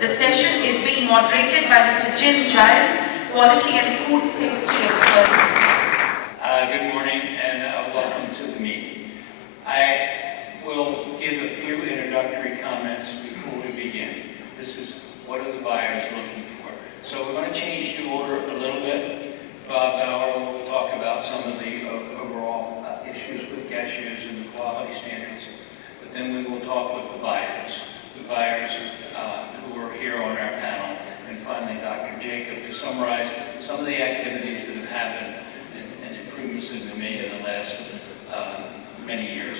The session is being moderated by Mr. Jim Giles, Quality and Food Safety Expert. Good morning and welcome to the meeting. I will give a few introductory comments before we begin. This is what are the buyers looking for. So we're going to change the order a little bit. Bob Bauer will talk about some of the overall issues with cashews and the quality standards. But then we will talk with the buyers who are here on our panel. And finally, Dr. Jacob to summarize some of the activities that have happened and improvements that have been made in the last many years.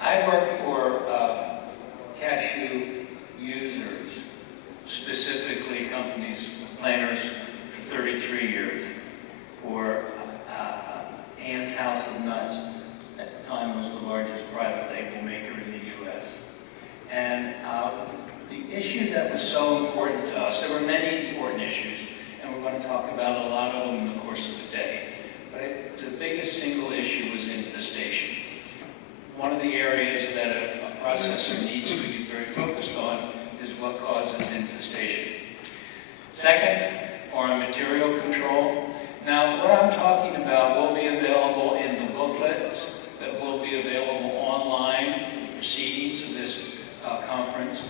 I worked for cashew users, specifically companies, planters, for 33 years. For Ann's House of Nuts, at the time was the largest private label maker in the U.S. And the issue that was so important to us, there were many important issues, and we're going to talk about a lot of them in the course of the day. But the biggest single issue was infestation. One of the areas that a processor needs to be very focused on is what causes infestation. Second, foreign material control. Now, what I'm talking about will be available in the booklets that will be available online, the proceedings of this conference,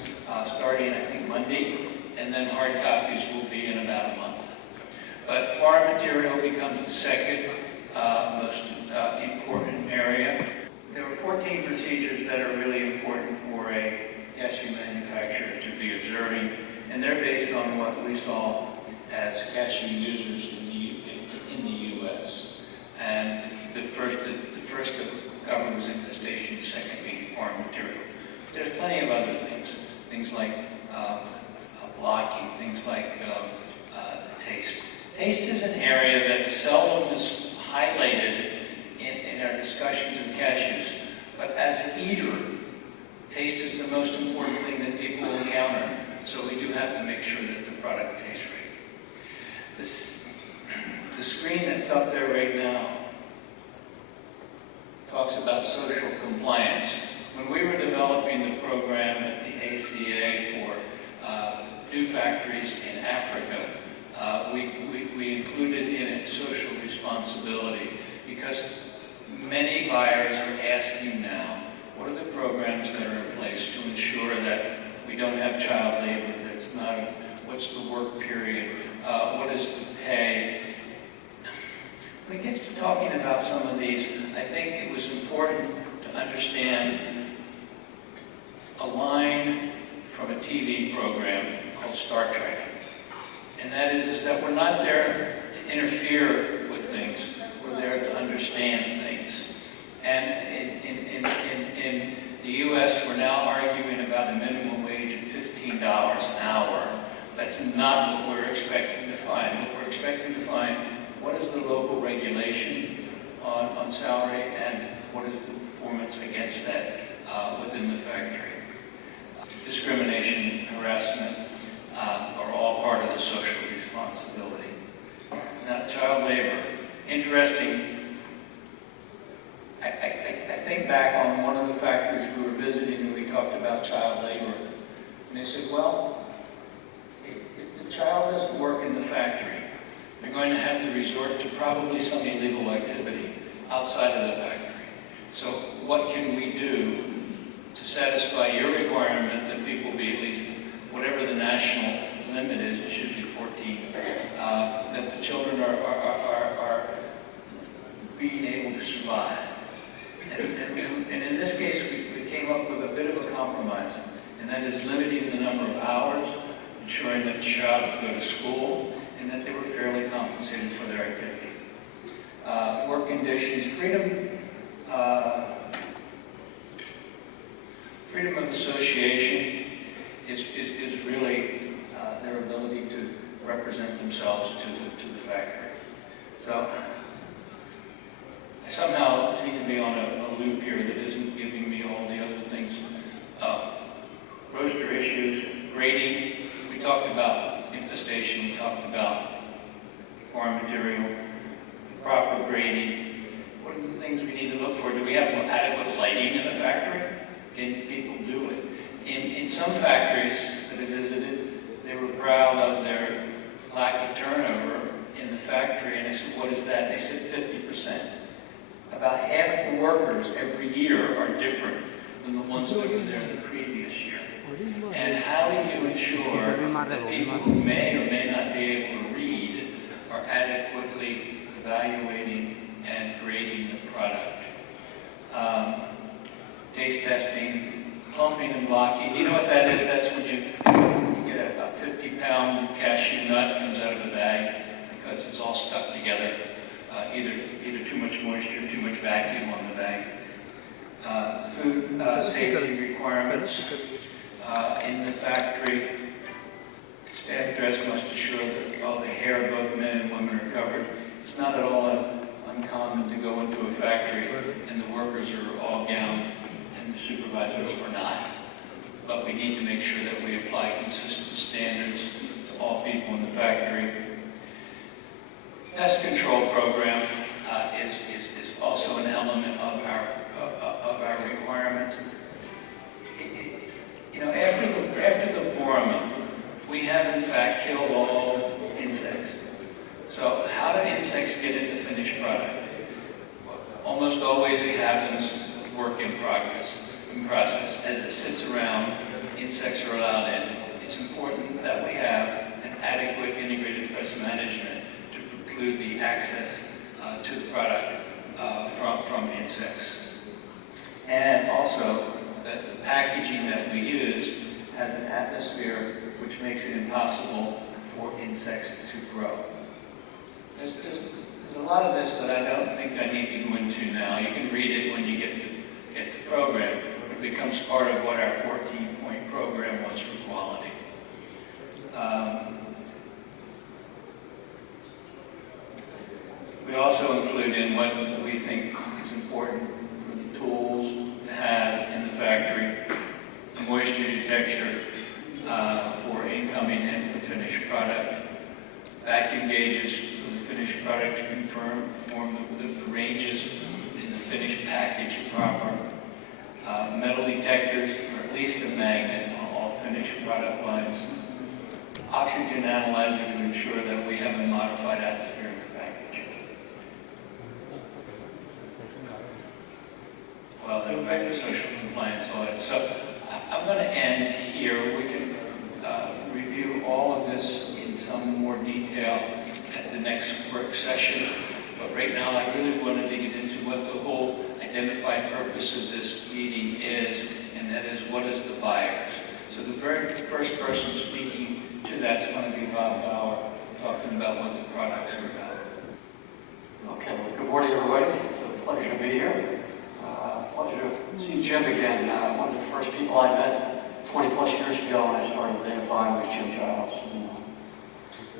starting, I think, Monday, and then hard copies will be in about a month. But foreign material becomes the second most important area. There are 14 procedures that are really important for a cashew manufacturer to be observing, and they're based on what we saw as cashew users in the U.S. And the first to cover was infestation, the second being foreign material. There's plenty of other things like blocking, things like taste. Taste is an area that seldom is highlighted in our discussions of cashews, but as an eater, taste is the most important thing that people encounter, so we do have to make sure that the product tastes right. The screen that's up there right now talks about social compliance. When we were developing the program at the ACA for new factories in Africa, we included in it social responsibility because many buyers are asking now, what are the programs that are in place to ensure that we don't have child labor, that's not, what's the work period, what is the pay? When it gets to talking about some of these, I think it was important to understand a line from a TV program called Star Trek. And that is that we're not there to interfere with things, we're there to understand things. And in the U.S., we're now arguing about a minimum wage of $15 an hour. That's not what we're expecting to find. What we're expecting to find, what is the local regulation on salary and what is the performance against that within the factory. Discrimination, harassment are all part of the social responsibility. Now, child labor. Interesting. I think back on one of the factories we were visiting and we talked about child labor. And they said, well, if the child doesn't work in the factory, they're going to have to resort to probably some illegal activity outside of the factory. So what can we do to satisfy your requirement that people be at least, whatever the national limit is, it's usually 14, that the children are being able to survive. And in this case, we came up with a bit of a compromise, and that is limiting the number of hours, ensuring that the child could go to school, and that they were fairly compensated for their activity. Work conditions, freedom of association is really their ability to represent themselves to the factory. So I somehow seem to be on a loop here that isn't giving me all the other things. Roaster issues, grading. We talked about infestation. We talked about foreign material, proper grading. What are the things we need to look for? Do we have adequate lighting in the factory? Can people do it? In some factories, the turnover in the factory, and I said, what is that? They said 50%. About half the workers every year are different than the ones that were there the previous year. And how do you ensure that people who may or may not be able to read are adequately evaluating and grading the product? Taste testing, plumbing and locking. You know what that is? That's when you get a 50-pound cashew nut comes out of a bag because it's all stuck together. Either too much moisture, too much vacuum on the bag. Food safety requirements in the factory. Staff dress must assure that all the hair of both men and women are covered. It's not at all uncommon to go into a factory and the workers are all gowned and the supervisors are not. But we need to make sure that we apply consistent standards to all people in the factory. Pest control program is also an element of our requirements. You know, after the Borma, we have in fact killed all insects. So how do insects get into finished product? Almost always it happens with work in process. As it sits around, insects are allowed in. It's important that we have an adequate integrated pest management to preclude the access to the product from insects. And also that the packaging that we use has an atmosphere which makes it impossible for insects to grow. There's a lot of this that I don't think I need to go into now. You can read it when you get the program. It becomes part of what our 14-point program was for quality. We also include in what we think is important for the tools to have in the factory, the moisture detector for incoming and for finished product, vacuum gauges for the finished product to confirm the ranges in the finished package proper, metal detectors, or at least a magnet on all finished product lines, oxygen analyzer to ensure that we have a modified atmosphere in the package. Well, then back to social compliance audit. So I'm going to end here. We can review all of this in some more detail at the next work session. But right now, I really wanted to get into what the whole identified purpose of this meeting is, and that is, what is the buyers? So the very first person speaking to that is going to be Bob Bauer, talking about what the products are about. Okay, well, good morning, everybody. It's a pleasure to be here. Pleasure to see Jim again. One of the first people I met 20 plus years ago when I started with AFI was Jim Giles.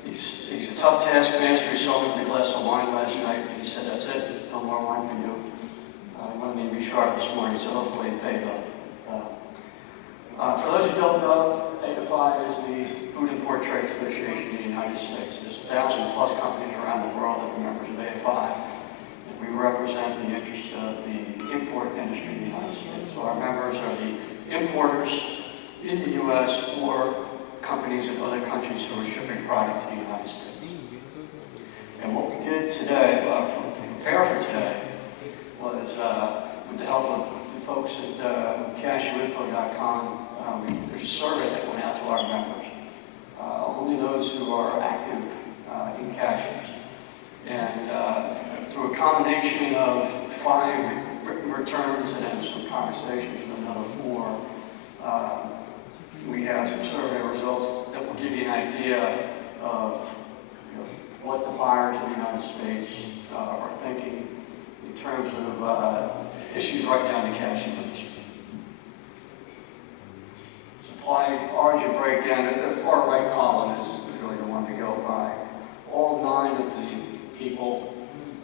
He's a tough taskmaster. He saw me with a glass of wine last night. He said, "That's it, no more wine for you." He wanted me to be sharp this morning, so hopefully it paid off. For those who don't know, AFI is the Food Import Trade Association in the United States. There's 1,000 plus companies around the world that are members of AFI. And we represent the interests of the import industry in the United States. So our members are the importers in the U.S. or companies in other countries who are shipping product to the United States. And what we did today, to prepare for today, was with the help of the folks at cashewinfo.com, there's a survey that went out to our members. Only those who are active in cashews. And through a combination of 5 written returns and then some conversations with another 4, we have some survey results that will give you an idea of what the buyers in the United States are thinking in terms of issues right now in the cashew industry. Supply origin breakdown, the far right column is really the one to go by. All 9 of the people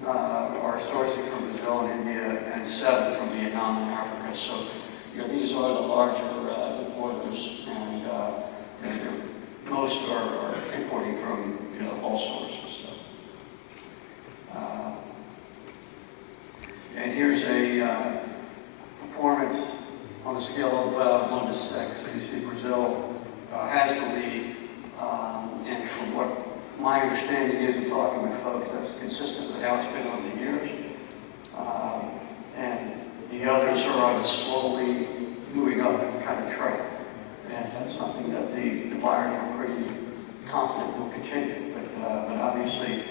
are sourcing from Brazil and India, and 7 from Vietnam and Africa. So these are the larger importers, and most are importing from all sources. So. And here's a performance on the scale of 1 to 6. So you see Brazil has the lead, and from what my understanding is, in talking with folks, that's consistent with how it's been over the years. And the others are on a slowly moving up kind of track. And that's something that the buyers are pretty confident will continue. But obviously,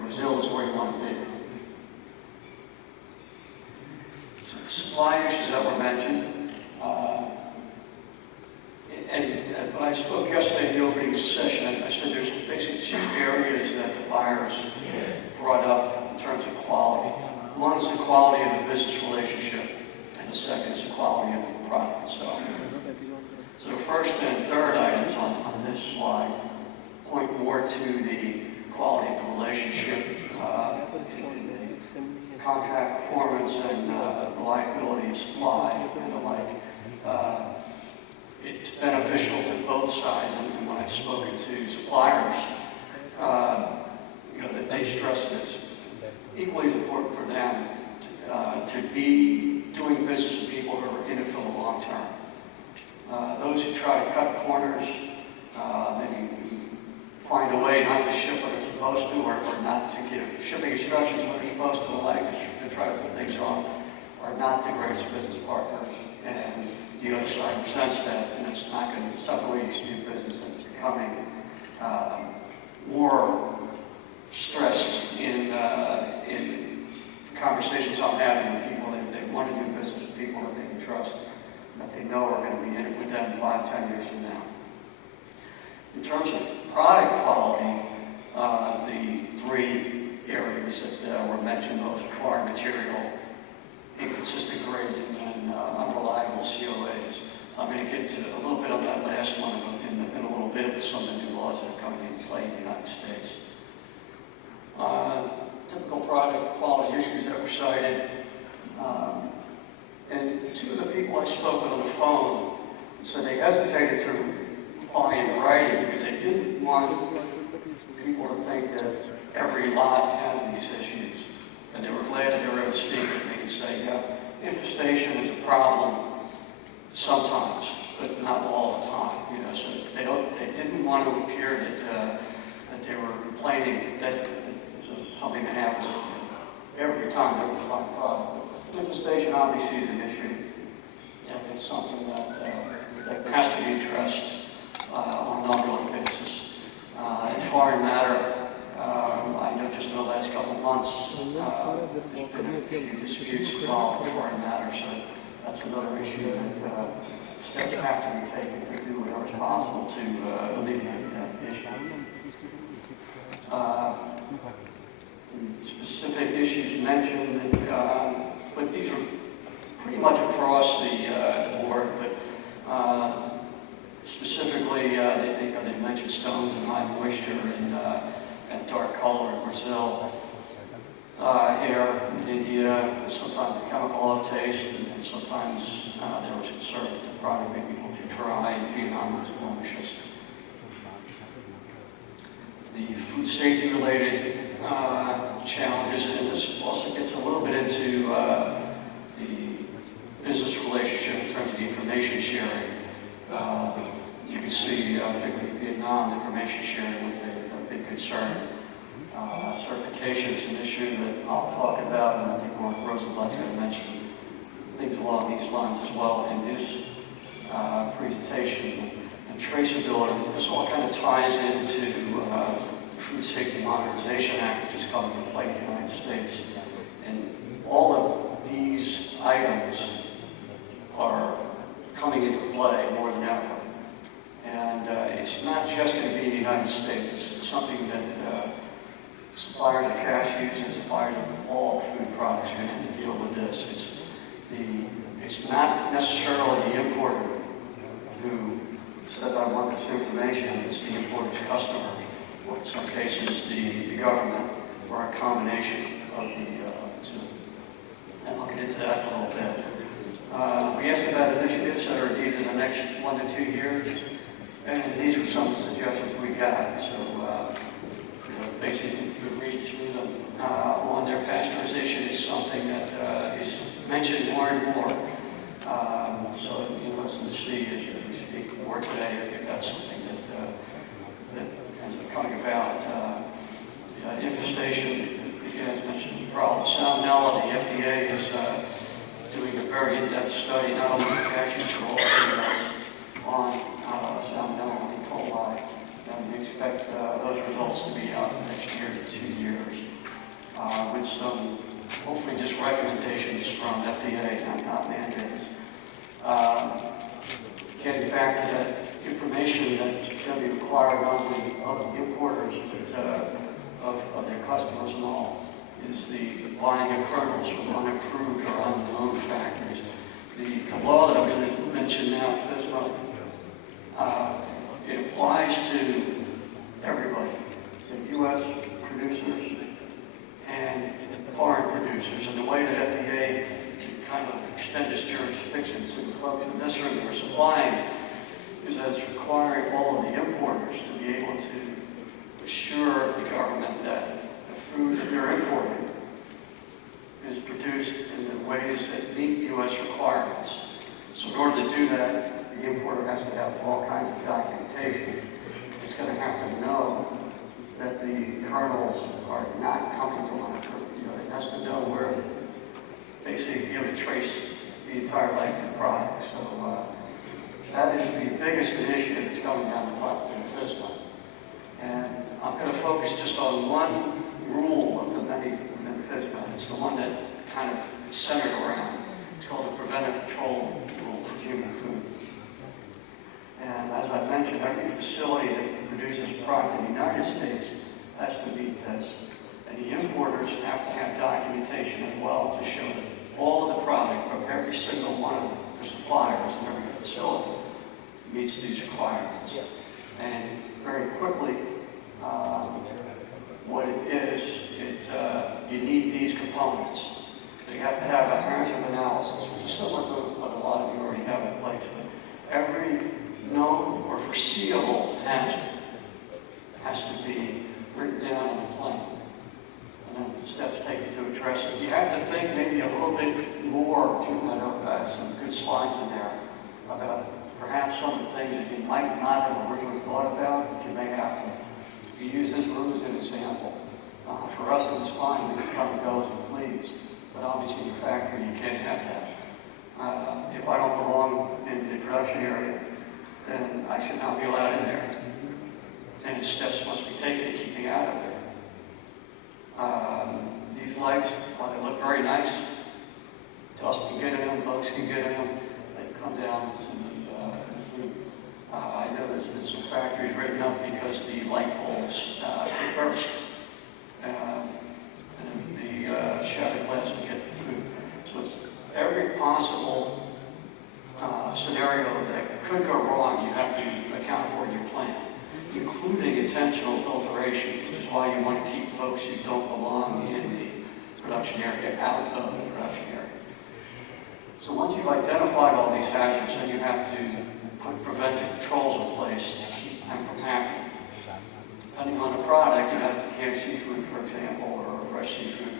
Brazil is where you want to be. So supply issues that were mentioned. And when I spoke yesterday in the opening session, I said there's basically two areas that the buyers brought up in terms of quality. One is the quality of the business relationship, and the second is the quality of the product itself. So the first and third items on this slide point more to the quality of the relationship, contract performance, and reliability of supply, and the like. It's beneficial to both sides, and when I've spoken to suppliers, that they stress that it's equally as important for them to be doing business with people who are in it for the long term. Those who try to cut corners, maybe find a way not to ship what they're supposed to, or not to give shipping instructions when they're supposed to, to try to put things on, are not the greatest business partners. And the other side resents that, and it's not the way you should do business, and it's becoming more stressed in conversations I'm having with people. They want to do business with people that they can trust, that they know are going to be in it with them 5-10 years from now. In terms of product quality, the three areas that were mentioned, those are foreign material, inconsistent grading, and unreliable COAs. I'm going to get to a little bit of that last one in a little bit with some of the new laws that are coming into play in the United States. Typical product quality issues that were cited. And two of the people I spoke with on the phone said they hesitated to apply in writing because they didn't want people to think that every lot has these issues. And they were glad that they were able to speak and they could say, yeah, infestation is a problem sometimes, but not all the time. So they didn't want to appear that they were complaining that this is something that happens every time they find a product. Infestation obviously is an issue, and it's something that has to be addressed on an ongoing basis. In foreign matter, I know just in the last couple of months, there's been a few disputes involved in foreign matters, so that's another issue that steps have to be taken to do whatever's possible to alleviate that issue. Specific issues mentioned, but these are pretty much across the board, but specifically they mentioned stones and high moisture and dark color in Brazil. Here in India, sometimes a chemical of taste, and sometimes there was concern that the product may be a little too dry, and Vietnam was blemishes. The food safety related challenges, and this also gets a little bit into the business relationship in terms of the information sharing. You can see, particularly Vietnam, information sharing was a big concern. Certification is an issue that I'll talk about, and I think Mark Rosenblatt's going to mention things along these lines as well in his presentation. And traceability, this all kind of ties into the Food Safety Modernization Act, which is coming into play in the United States. And all of these items are coming into play more than ever. And it's not just going to be in the United States. It's something that suppliers of cashews and suppliers of all food products are going to have to deal with this. It's not necessarily the importer who says, I want this information. It's the importer's customer, or in some cases, the government, or a combination of the two. And I'll get into that in a little bit. We asked about initiatives that are needed in the next 1 to 2 years, and these were some of the suggestions we got. So, basically, to read through them. On their pasteurization is something that is mentioned more and more. So, let's see as we speak more today if that's something that ends up coming about. problem of salmonella. The FDA is doing a very in-depth study, not only in cashews, but all kernels on salmonella and E. coli. And we expect those results to be out next year to 2 years, with some, hopefully just recommendations from FDA, not mandates. Getting back to that information that's going to be required not only of the importers, but of their customers and all, is the buying of kernels from unapproved or unknown factories. The law that I'm going to mention now, FSMA, it applies to everybody, the U.S. producers and foreign producers. And the way that FDA can kind of extend its jurisdiction to the folks who necessarily are supplying is that it's requiring all of the importers to be able to assure the government that the food that they're importing is produced in the ways that meet U.S. requirements. So in order to do that, the importer has to have all kinds of documentation. It's going to have to know that the kernels are not coming from unapproved. It has to know where, basically, be able to trace the entire life of the product. So that is the biggest initiative that's coming down the pipe in FSMA. And I'm going to focus just on one rule of the many within FSMA. It's the one that kind of is centered around. It's called the preventive control rule for human food. And as I mentioned, every facility that produces a product in the United States has to meet this. And the importers have to have documentation as well to show that all of the product from every single one of the suppliers in every facility meets these requirements. And very quickly, what it is, you need these components. You have to have a hazard analysis, which is similar to what a lot of you already have in place. But every known or foreseeable hazard has to be written down in the plan. And then the steps taken to address it. You have to think maybe a little bit more, too. I know I have some good slides in there about perhaps some of the things that you might not have originally thought about, but you may have to. If you use this room as an example, for us it was fine, we could come and go as we please, but obviously in the factory you can't have that. If I don't belong in the production area, then I should not be allowed in there. And steps must be taken to keep me out of there. These lights, while they look very nice, dust can get in them, bugs can get in them, they come down to the food. I know there's been some factories written up because the light bulbs could burst. And the shattered glass would get the food. So it's every possible scenario that could go wrong, you have to account for in your plan, including intentional adulteration, which is why you want to keep folks who don't belong in the production area out of the production area. So once you've identified all these hazards, then you have to put preventive controls in place to keep them from happening. Depending on the product, you have canned seafood, for example, or fresh seafood.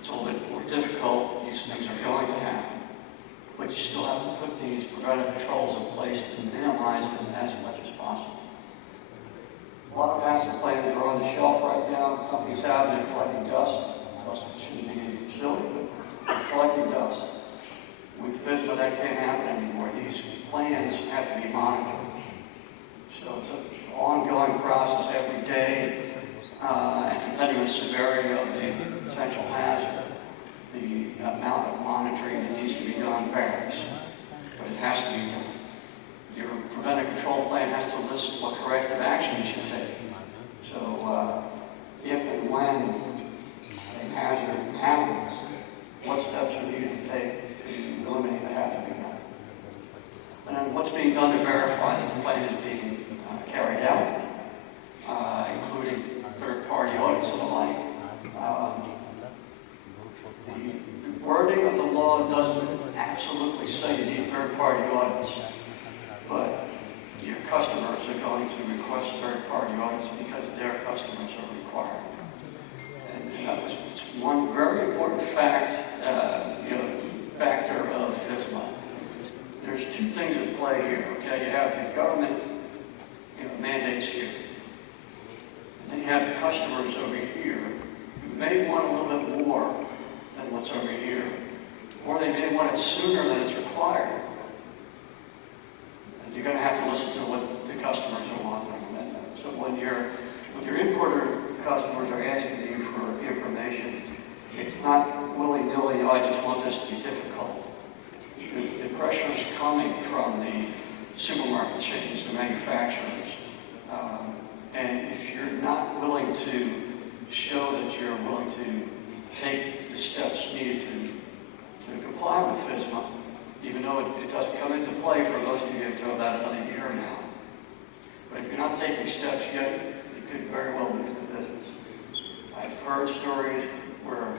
It's a little bit more difficult. These things are going to happen. But you still have to put these preventive controls in place to minimize them as much as possible. A lot of acid plans are on the shelf right now. Companies have them, they're collecting dust. Dust shouldn't be in the facility, but they're collecting dust. With FSMA, that can't happen anymore. These plans have to be monitored. So it's an ongoing process every day, and depending on the severity of the potential hazard, the amount of monitoring that needs to be done varies, but it has to be done. Your preventive control plan has to list what corrective action you should take. So if and when a hazard happens, what steps are needed to take to eliminate the hazard again. And then what's being done to verify that the plan is being carried out, including third-party audits and the like. The wording of the law doesn't absolutely say you need third-party audits, but your customers are going to request third-party audits because their customers are required. And that was one very important factor of FSMA. There's two things at play here, okay? You have the government mandates here. And then you have the customers over here who may want a little bit more than what's over here. Or they may want it sooner than it's required. And you're going to have to listen to what the customers are wanting. And so when your importer customers are asking you for information, it's not willy-nilly, oh, I just want this to be difficult. The pressure is coming from the supermarket chains, the manufacturers. And if you're not willing to show that you're willing to take the steps needed to comply with FSMA, even though it doesn't come into play for those of you who throw that another year now. But if you're not taking steps yet, you could very well lose the business. I've heard stories where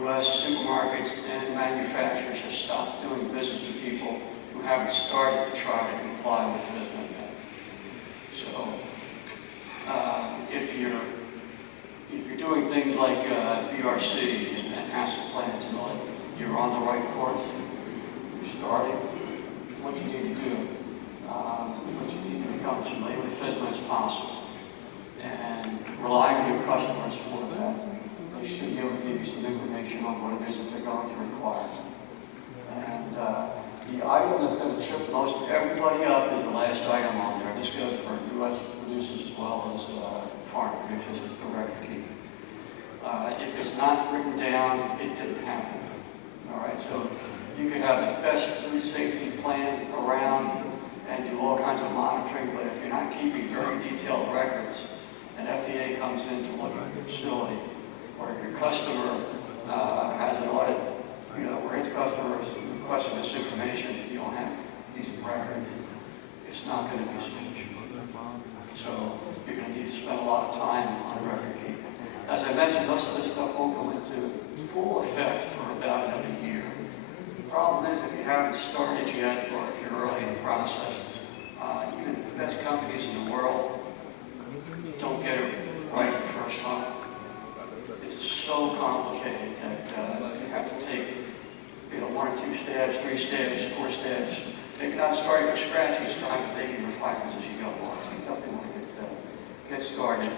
U.S. supermarkets and manufacturers have stopped doing business with people who haven't started to try to comply with FSMA yet. So, if you're doing things like BRC and asset plans and all, you're on the right course. You're starting. What you need to do, what you need to become as familiar with FSMA as possible, and rely on your customers for that. They should be able to give you some information on what it is that they're going to require. And the item that's going to trip most everybody up is the last item on there. This goes for U.S. producers as well as foreign producers. It's the record keeping. If it's not written down, it didn't happen. All right, so you could have the best food safety plan around and do all kinds of monitoring, but if you're not keeping very detailed records, and FDA comes in to look at your facility, or if your customer has an audit, where its customer is requesting this information, you don't have these records, it's not going to be sufficient. So you're going to need to spend a lot of time on record keeping. As I mentioned, most of this stuff won't go into full effect for about another year. The problem is if you haven't started yet, or if you're early in the process, even the best companies in the world don't get it right the first time. It's so complicated that you have to take, 1 or 2 stabs, 3 stabs, 4 stabs. Maybe not starting from scratch each time, but making refinements as you go along. So you definitely want to get started,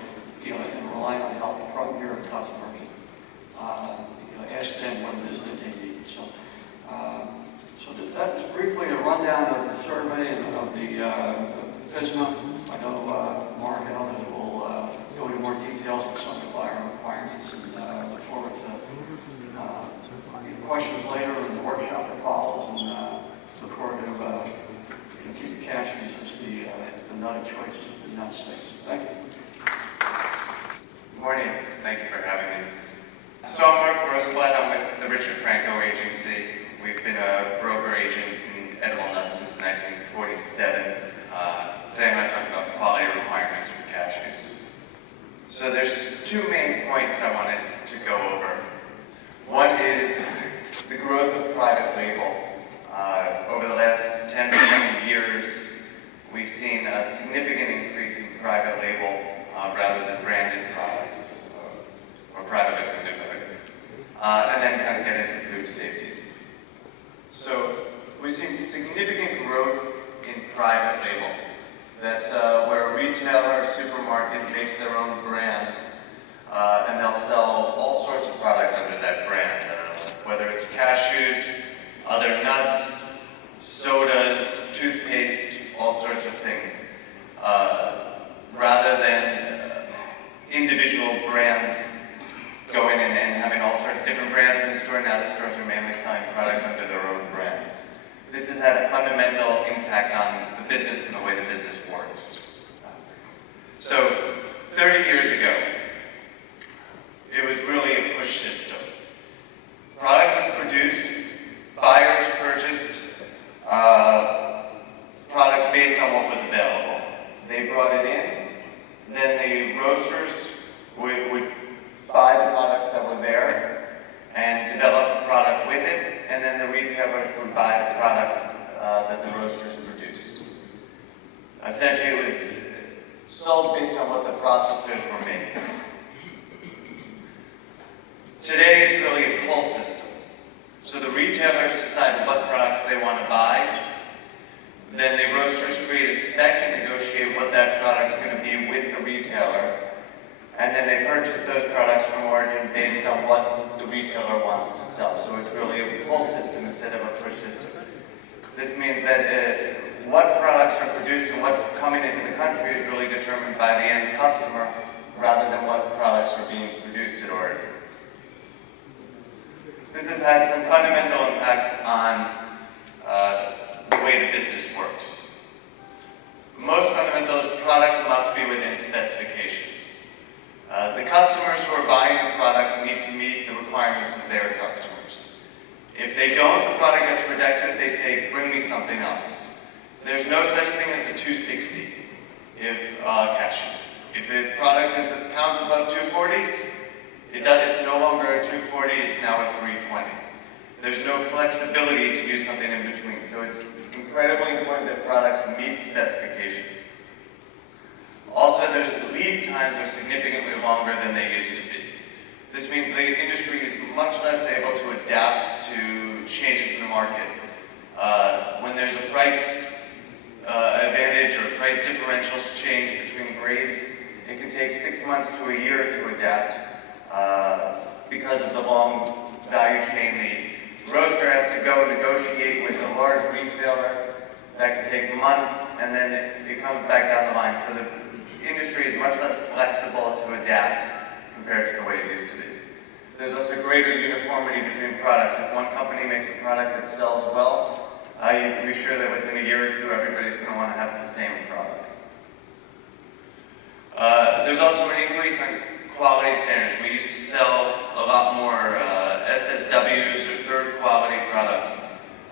and rely on help from your customers. Ask them what it is that they need. So that was briefly a rundown of the survey and of the FSMA. I know Mark and others will go into more details on some of our requirements, and look forward to questions later in the workshop that follows, and look forward to keep cashews as the nut of choice in the United States. Thank you. Good morning. Thank you for having me. So I'm Mark Rosenblatt. I'm with the Richard Franco Agency. We've been a broker agent in edible nuts since 1947. Today I'm going to talk about the quality requirements for cashews. So there's 2 main points I wanted to go over. One is the growth of private label. Over the last 10 to 20 years, we've seen a significant increase in private label rather than branded products or private label. And then kind of get into food safety. So we've seen significant growth in private label. That's where a retailer or supermarket makes their own brands, and they'll sell all sorts of product under that brand, whether it's cashews, other nuts, sodas, toothpaste, all sorts of things, rather than individual brands going in and having all sorts of different brands in the store. Now the stores are mainly selling products under their own brands. This has had a fundamental impact on the business and the way the business works. So 30 years ago, it was really a push system. Product was produced, buyers purchased products based on what was available. They brought it in, then the roasters would buy the products that were there and develop a product with it, and then the retailers would buy the products that the roasters produced. Essentially, it was sold based on what the processors were making. Today, it's really a pull system. So the retailers decide what products they want to buy, then the roasters create a spec and negotiate what that product is going to be with the retailer, and then they purchase those products from origin based on what the retailer wants to sell. So it's really a pull system instead of a push system. This means that what products are produced and what's coming into the country is really determined by the end customer rather than what products are being produced at origin. This has had some fundamental impacts on the way the business works. Most fundamental is product must be within specifications. The customers who are buying the product need to meet the requirements of their customers. If they don't, the product gets rejected, they say, bring me something else. There's no such thing as a 260 cash. If the product is counts above 240s, it's no longer a 240, it's now a 320. There's no flexibility to do something in between, so it's incredibly important that products meet specifications. Also, the lead times are significantly longer than they used to be. This means the industry is much less able to adapt to changes in the market. When there's a price advantage or price differentials change between grades, it can take 6 months to a year to adapt because of the long value chain. The roaster has to go negotiate with a large retailer. That can take months, and then it comes back down the line. So the industry is much less flexible to adapt compared to the way it used to be. There's also greater uniformity between products. If one company makes a product that sells well, you can be sure that within a year or two, everybody's going to want to have the same product. There's also an increase in quality standards. We used to sell a lot more SSWs or third quality products.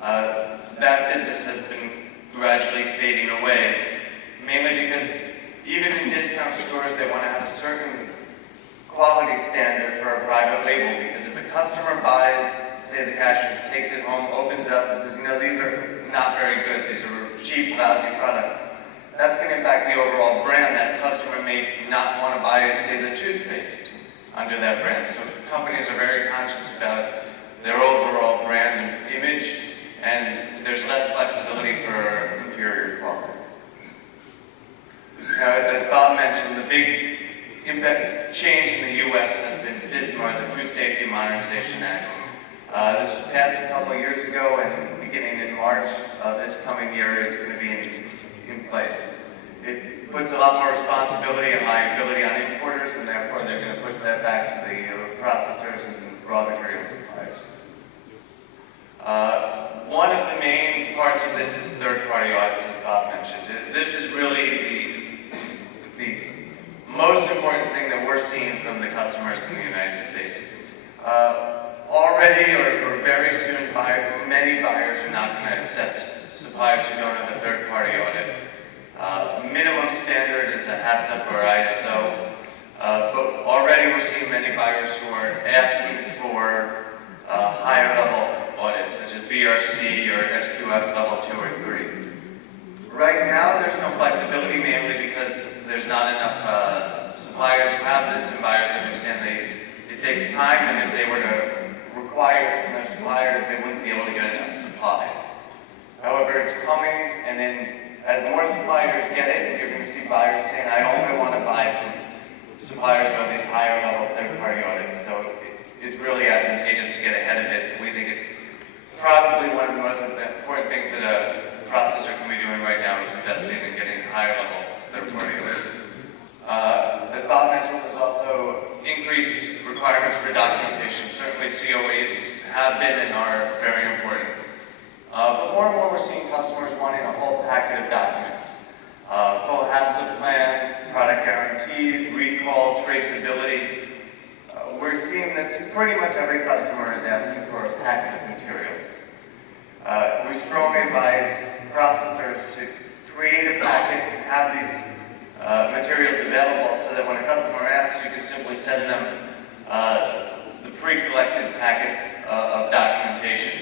That business has been gradually fading away, mainly because even in discount stores, they want to have a certain quality standard for a private label, because if a customer buys, say the cashier takes it home, opens it up and says, these are not very good, these are cheap, lousy product, that's going to impact the overall brand. That customer may not want to buy, say, the toothpaste under that brand. So companies are very conscious about their overall brand image, and there's less flexibility for inferior quality. Now, as Bob mentioned, the big impact change in the U.S. has been FSMA, the Food Safety Modernization Act. This was passed a couple of years ago, and beginning in March of this coming year, it's going to be in place. It puts a lot more responsibility and liability on importers, and therefore they're going to push that back to the processors and raw material suppliers. One of the main parts of this is third-party audits, as Bob mentioned. This is really the most important thing that we're seeing from the customers in the United States. Already or very soon, many buyers are not going to accept suppliers who don't have a third-party audit. Minimum standard is a HACCP or ISO, but already we're seeing many buyers who are asking for higher level audits, such as BRC or SQF level 2 or 3. Right now, there's some flexibility, mainly because there's not enough suppliers who have this, and buyers understand it takes time, and if they were to require it from their suppliers, they wouldn't be able to get enough supply. However, it's coming, and then as more suppliers get it, you're going to see buyers saying, I only want to buy from suppliers who have these higher level third-party audits. So it's really advantageous to get ahead of it. We think it's probably one of the most important things that a processor can be doing right now is investing in getting higher level third-party audits. As Bob mentioned, there's also increased requirements for documentation. Certainly COAs have been and are very important. But more and more we're seeing customers wanting a whole packet of documents. Full HACCP plan, product guarantees, recall, traceability. We're seeing this, pretty much every customer is asking for a packet of materials. We strongly advise processors to create a packet, have these materials available so that when a customer asks, you can simply send them the pre-collected packet of documentation.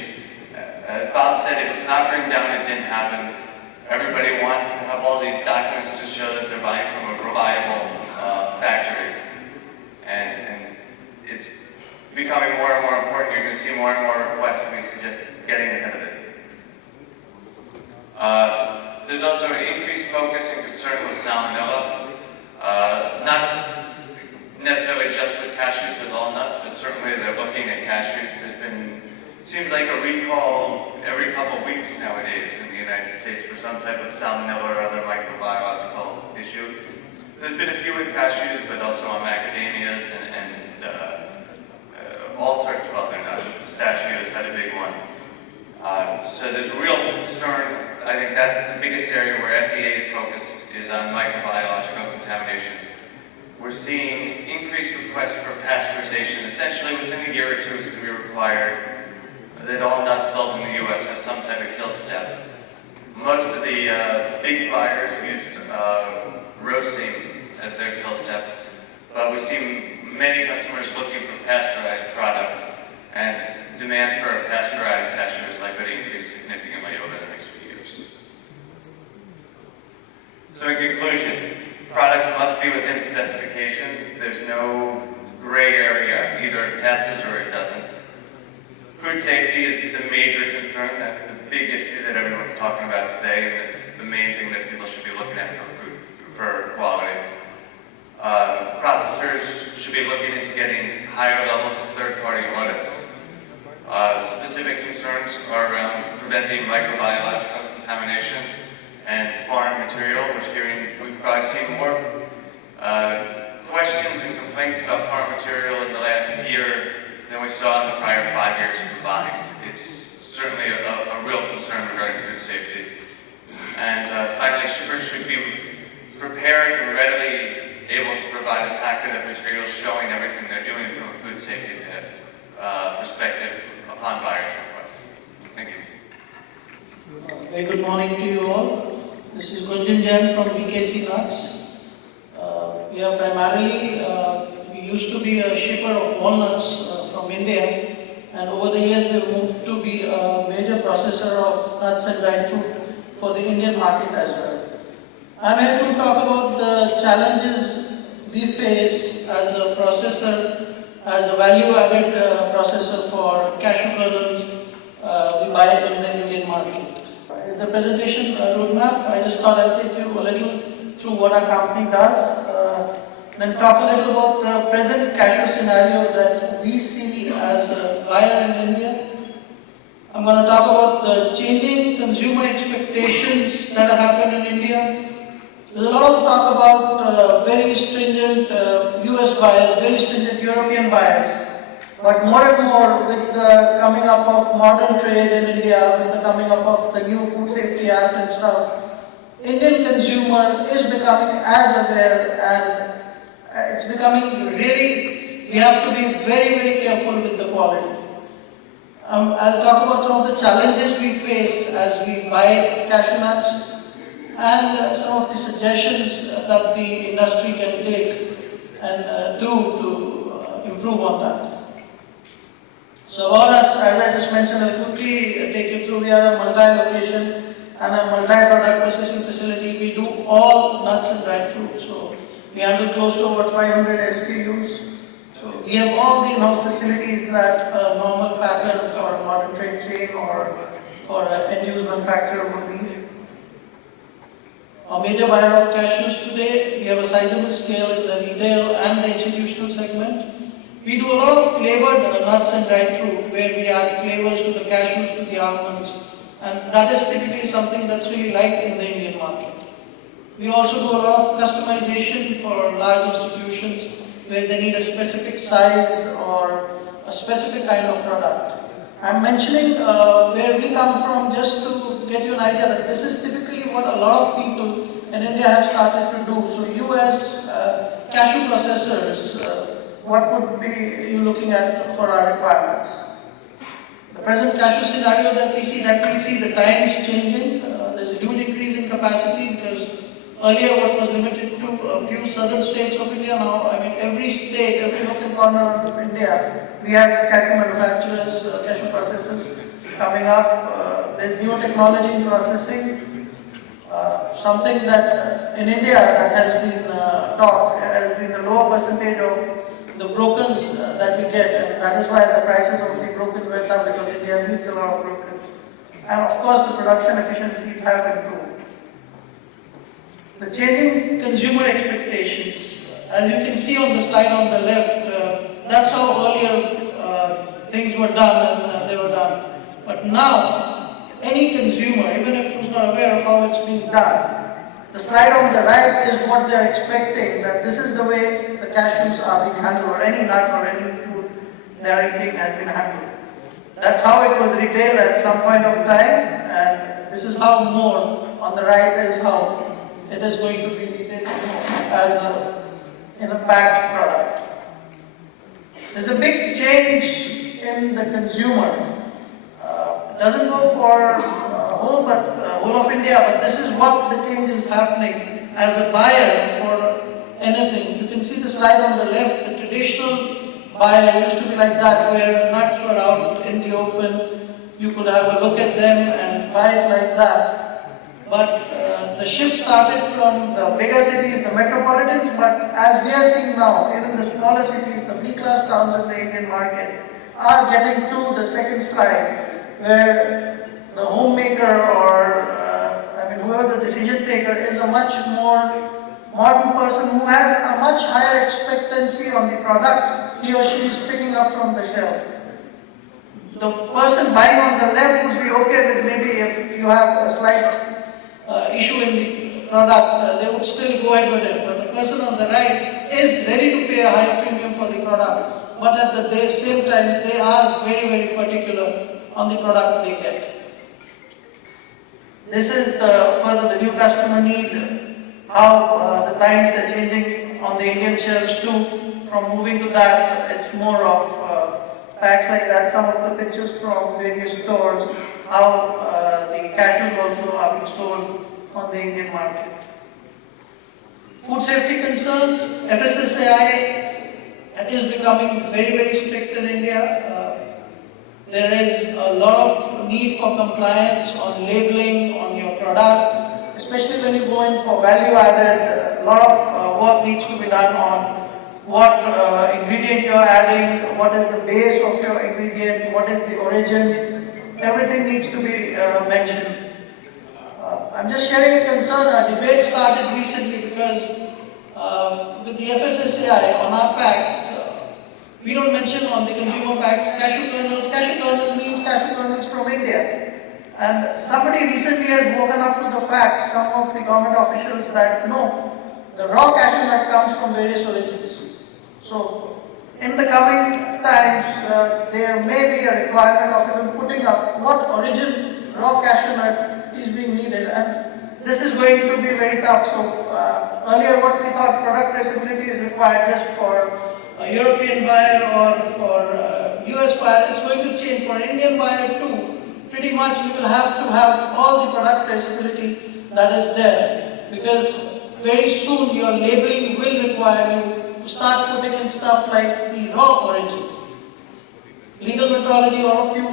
As Bob said, if it's not written down, it didn't happen. Everybody wants to have all these documents to show that they're buying from a reliable factory. And it's becoming more and more important. You're going to see more and more requests. We suggest getting ahead of it. There's also an increased focus and concern with salmonella. seems like a recall every couple of weeks nowadays in the United States for some type of salmonella or other microbiological issue. There's been a few with cashews, but also on macadamias and all sorts of other nuts. Pistachios had a big one. So there's a real concern. I think that's the biggest area where FDA is focused, is on microbiological contamination. We're seeing increased requests for pasteurization. Essentially, within a year or two, it's going to be required that all nuts sold in the U.S. have some type of kill step. Most of the big buyers used roasting as their kill step, but we see many customers looking for pasteurized product, and demand for pasteurized cashew is likely to increase significantly over the next few years. So in conclusion, products must be within specification. There's no gray area. Either it passes or it doesn't. Food safety is the major concern. That's the big issue that everyone's talking about today, and the main thing that people should be looking at for quality. Processors should be looking into getting higher levels of third-party audits. Specific concerns are around preventing microbiological contamination and foreign material. We've probably seen more questions and complaints about foreign material in the last year than we saw in the prior 5 years combined. It's certainly a real concern regarding food safety. And finally, shippers should be prepared and readily able to provide a packet of materials showing everything they're doing from a food safety perspective upon buyer's requests. Thank you. Very good morning to you all. This is Gunjan Jain from VKC Nuts. We are primarily, we used to be a shipper of walnuts from India, and over the years we moved to be a major processor of nuts and dried fruit for the Indian market as well. I'm here to talk about the challenges we face as a processor, as a value-added processor for cashew kernels we buy in the Indian market. Is the presentation roadmap? I just thought I'll take you a little through what our company does, then talk a little about the present cashew scenario that we see as a buyer in India. I'm going to talk about the changing consumer expectations that have happened in India. There's a lot of talk about very stringent US buyers, very stringent European buyers. But more and more, with the coming up of modern trade in India, with the coming up of the new Food Safety Act and stuff, Indian consumer is becoming as aware, and it's becoming really, we have to be very, very careful with the quality. I'll talk about some of the challenges we face as we buy cashew nuts, and some of the suggestions that the industry can take and do to improve on that. So about us, as I just mentioned, I'll quickly take you through. We are a multi-location and a multi-product processing facility. We do all nuts and dried fruit. So we handle close to over 500 SKUs. So we have all the in-house facilities that a normal packer for a modern trade chain or for an end-use manufacturer would need. A major buyer of cashews today, we have a sizable scale in the retail and the institutional segment. We do a lot of flavored nuts and dried fruit, where we add flavors to the cashews, to the almonds, and that is typically something that's really liked in the Indian market. We also do a lot of customization for large institutions, where they need a specific size or a specific kind of product. I'm mentioning where we come from just to get you an idea that this is typically what a lot of people in India have started to do. So you as cashew processors, what would be you looking at for our requirements? The present cashew scenario that we see, the time is changing. There's a huge increase in capacity because earlier what was limited to a few southern states of India, now I mean every state, every nook and corner of India, we have cashew manufacturers, cashew processors coming up. There's new technology in processing. Something that in India that has been taught has been the lower percentage of the brokens that we get, and that is why the prices of the brokens went up, because India needs a lot of brokens. And of course the production efficiencies have improved. The changing consumer expectations. As you can see on the slide on the left, that's how earlier things were done, and they were done. done. But now, any consumer, even if who's not aware of how it's being done, the slide on the right is what they're expecting, that this is the way the cashews are being handled, or any nut or any food they're eating has been handled. That's how it was retailed at some point of time, and this is how more on the right is how it is going to be retailed in a packed product. There's a big change in the consumer. Doesn't go for whole of India, but this is what the change is happening as a buyer for anything. You can see the slide on the left. The traditional buyer used to be like that, where nuts were out in the open. You could have a look at them and buy it like that. But the shift started from the bigger cities, the metropolitans, but as we are seeing now, even the smaller cities, the B-class towns of the Indian market are getting to the second slide, where the homemaker or whoever the decision taker is a much more modern person who has a much higher expectancy on the product he or she is picking up from the shelf. The person buying on the left would be okay with maybe if you have a slight issue in the product, they would still go ahead with it. But the person on the right is ready to pay a high premium for the product. But at the same time, they are very, very particular on the product they get. This is further the new customer need, how the times they're changing on the Indian shelves too. From moving to that, it's more of packs like that. Some of the pictures from various stores, how the cashews also are being sold on the Indian market. Food safety concerns, FSSAI is becoming very, very strict in India. There is a lot of need for compliance on labeling on your product, especially when you go in for value added. A lot of work needs to be done on what ingredient you are adding, what is the base of your ingredient, what is the origin. Everything needs to be mentioned. I'm just sharing a concern. A debate started recently because with the FSSAI on our packs, we don't mention on the consumer packs cashew kernels. Cashew kernel means cashew kernels from India. And somebody recently has woken up to the fact, some of the government officials, that no, the raw cashew nut comes from various origins. So, in the coming times, there may be a requirement of even putting up what origin raw cashew nut is being needed. And this is going to be very tough. So, earlier what we thought product traceability is required just for a European buyer or for US buyer, it's going to change for an Indian buyer too. Pretty much we will have to have all the product traceability that is there, because very soon your labeling will require you to start putting in stuff like the raw origin. Legal metrology, all of you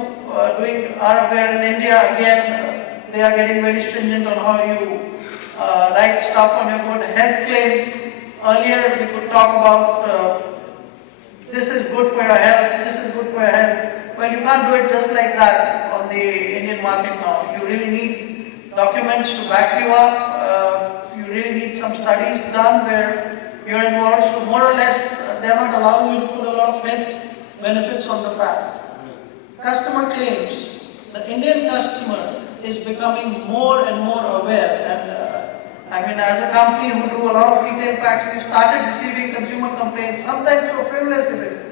are aware in India, again, they are getting very stringent on how you write stuff on your code. Health claims, earlier we could talk about this is good for your health, this is good for your health. Well, you can't do it just like that on the Indian market now. You really need documents to back you up. You really need some studies done where you're involved. So more or less, they're not allowing you to put a lot of health benefits on the pack. Customer claims. The Indian customer is becoming more and more aware, and as a company who do a lot of retail packs, we started receiving consumer complaints, sometimes so frivolous even.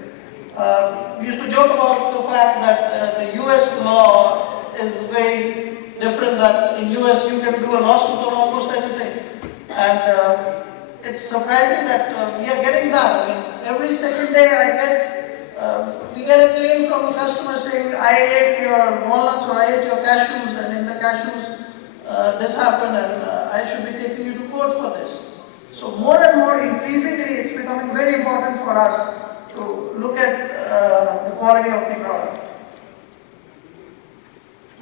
We used to joke about the fact that the US law is very different, that in US you can do a lawsuit on almost anything. And it's surprising that we are getting that. Every second day we get a claim from a customer saying, I ate your walnuts or I ate your cashews, and in the cashews this happened, and I should be taking you to court for this. So more and more increasingly it's becoming very important for us to look at the quality of the product.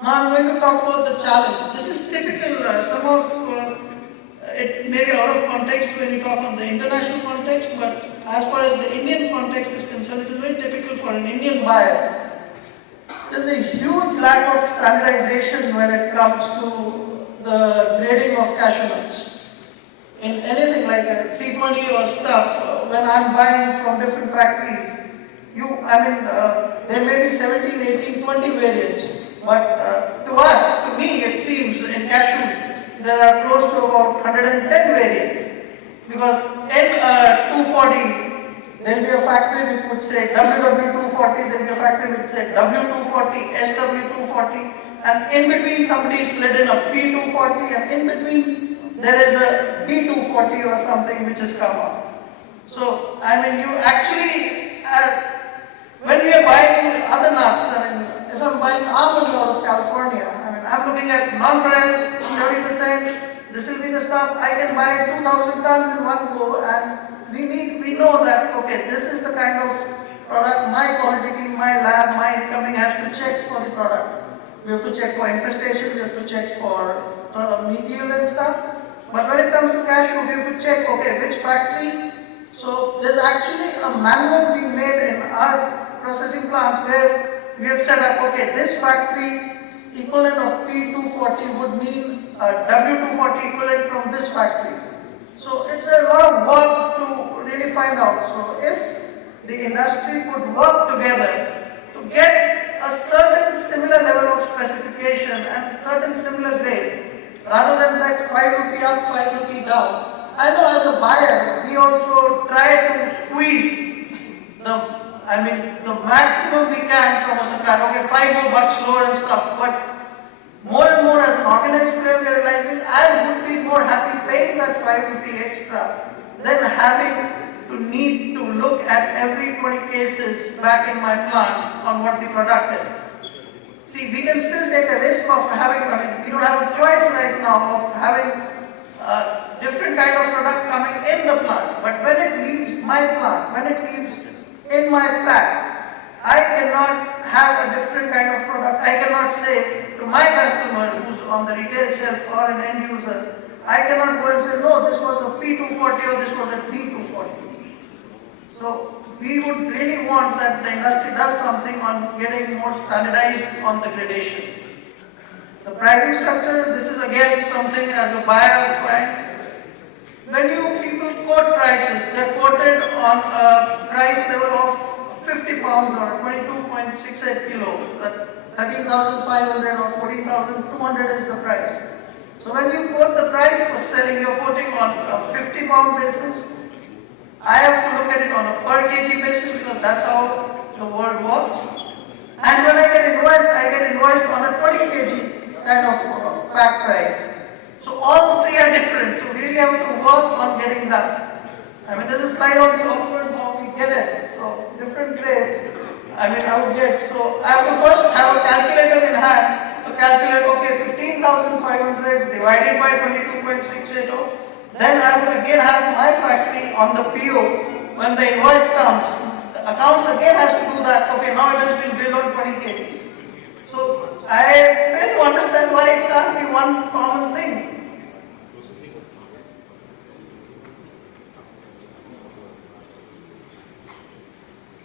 Now I'm going to talk about the challenge. This is typical, some of it may be out of context when you talk on the international context, but as far as the Indian context is concerned, it is very typical for an Indian buyer. There's a huge lack of standardization when it comes to the grading of cashew nuts. In anything like a 320 or stuff, when I'm buying from different factories, there may be 17, 18, 20 variants, but to us, to me, it seems in cashews, there are close to about 110 variants. Because in 240, there will be a factory which would say WW240, there will be a factory which would say W240, SW240, and in between somebody slid in a P240, and in between there is a D240 or something which has come up. So, you actually, when we are buying other nuts, if I'm buying almonds out of California, I'm looking at non-pearls, 70%, this will be the stuff I can buy 2,000 tons in one go, and we know that, okay, this is the kind of product my quality team, my lab, my incoming has to check for the product. We have to check for infestation, we have to check for meat yield and stuff. But when it comes to cashew, we have to check, okay, which factory. So there's actually a manual being made in our processing plants where we have set up, okay, this factory equivalent of P240 would mean a W240 equivalent from this factory. So it's a lot of work to really find out. So if the industry could work together to get a certain similar level of specification and certain similar grades, rather than that 5 rupee up, 5 rupee down. I know as a buyer, we also try to squeeze the maximum we can from a supplier. Okay, 5 more bucks lower and stuff, but more and more as an organized player, we are realizing I would be more happy paying that 5 rupee extra than having to need to look at every 20 cases back in my plant on what the product is. See, we can still take a risk of having, we don't have a choice right now of having a different kind of product coming in the plant. But when it leaves my plant, when it leaves in my pack, I cannot have a different kind of product. I cannot say to my customer who's on the retail shelf or an end user, I cannot go and say, no, this was a P240 or this was a D240. So we would really want that the industry does something on getting more standardized on the gradation. The pricing structure, this is again something as a buyer find. When you people quote prices, they're quoted on a price level of 50 pounds or 22.68 kilo. That 13,500 or 14,200 is the price. So when you quote the price for selling, you're quoting on a 50 pound basis. I have to look at it on a per kg basis because that's how the world works. And when I get invoiced on a 20 kg kind of pack price. So all three are different. So we really have to work on getting that. There's a slide on the offers how we get it. So different grades. I would get. So I have to first have a calculator in hand to calculate. Okay, 15,500 divided by 22.680. Then I would again have my factory on the PO. When the invoice comes, the accounts again has to do that. Okay, now it has been billed on 20 kgs. So I fail to understand why it can't be one common thing.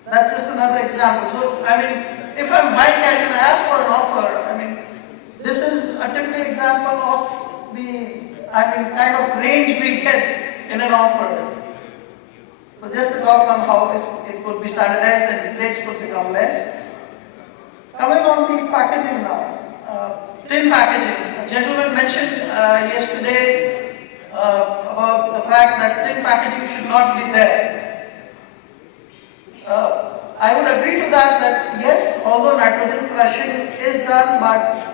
That's just another example. So if I'm buying cash and I ask for an offer, this is a typical example of the kind of range we get in an offer. So just to talk on how if it could be standardized and rates could become less. Coming on the packaging now, tin packaging. A gentleman mentioned yesterday about the fact that tin packaging should not be there. I would agree to that yes, although nitrogen flushing is done, but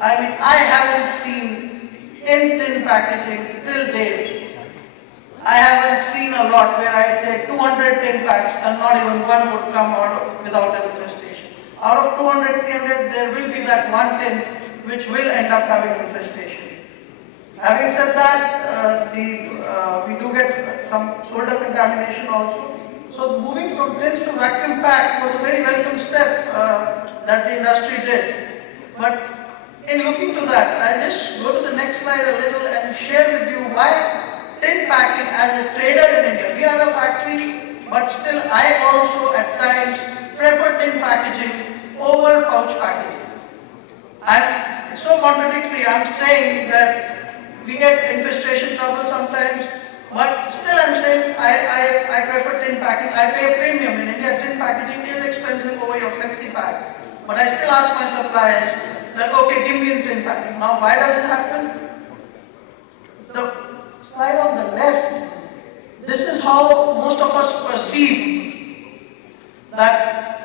I haven't seen in tin packaging till date, I haven't seen a lot where I say 200 tin packs and not even one would come out without an infestation. Out of 200, 300, there will be that one tin which will end up having infestation. Having said that, we do get some solder contamination also. So moving from tins to vacuum pack was a very welcome step that the industry did. But in looking to that, I'll just go to the next slide a little and share with you why tin packing as a trader in India. We are a factory, but still I also at times prefer tin packaging over pouch packing. And it's so contradictory. I'm saying that we get infestation trouble sometimes, but still I'm saying I prefer tin packaging. packing, I pay a premium. In India, tin packaging is expensive over your flexi pack. But I still ask my suppliers that, okay, give me in tin packing. Now, why does it happen? The slide on the left, this is how most of us perceive that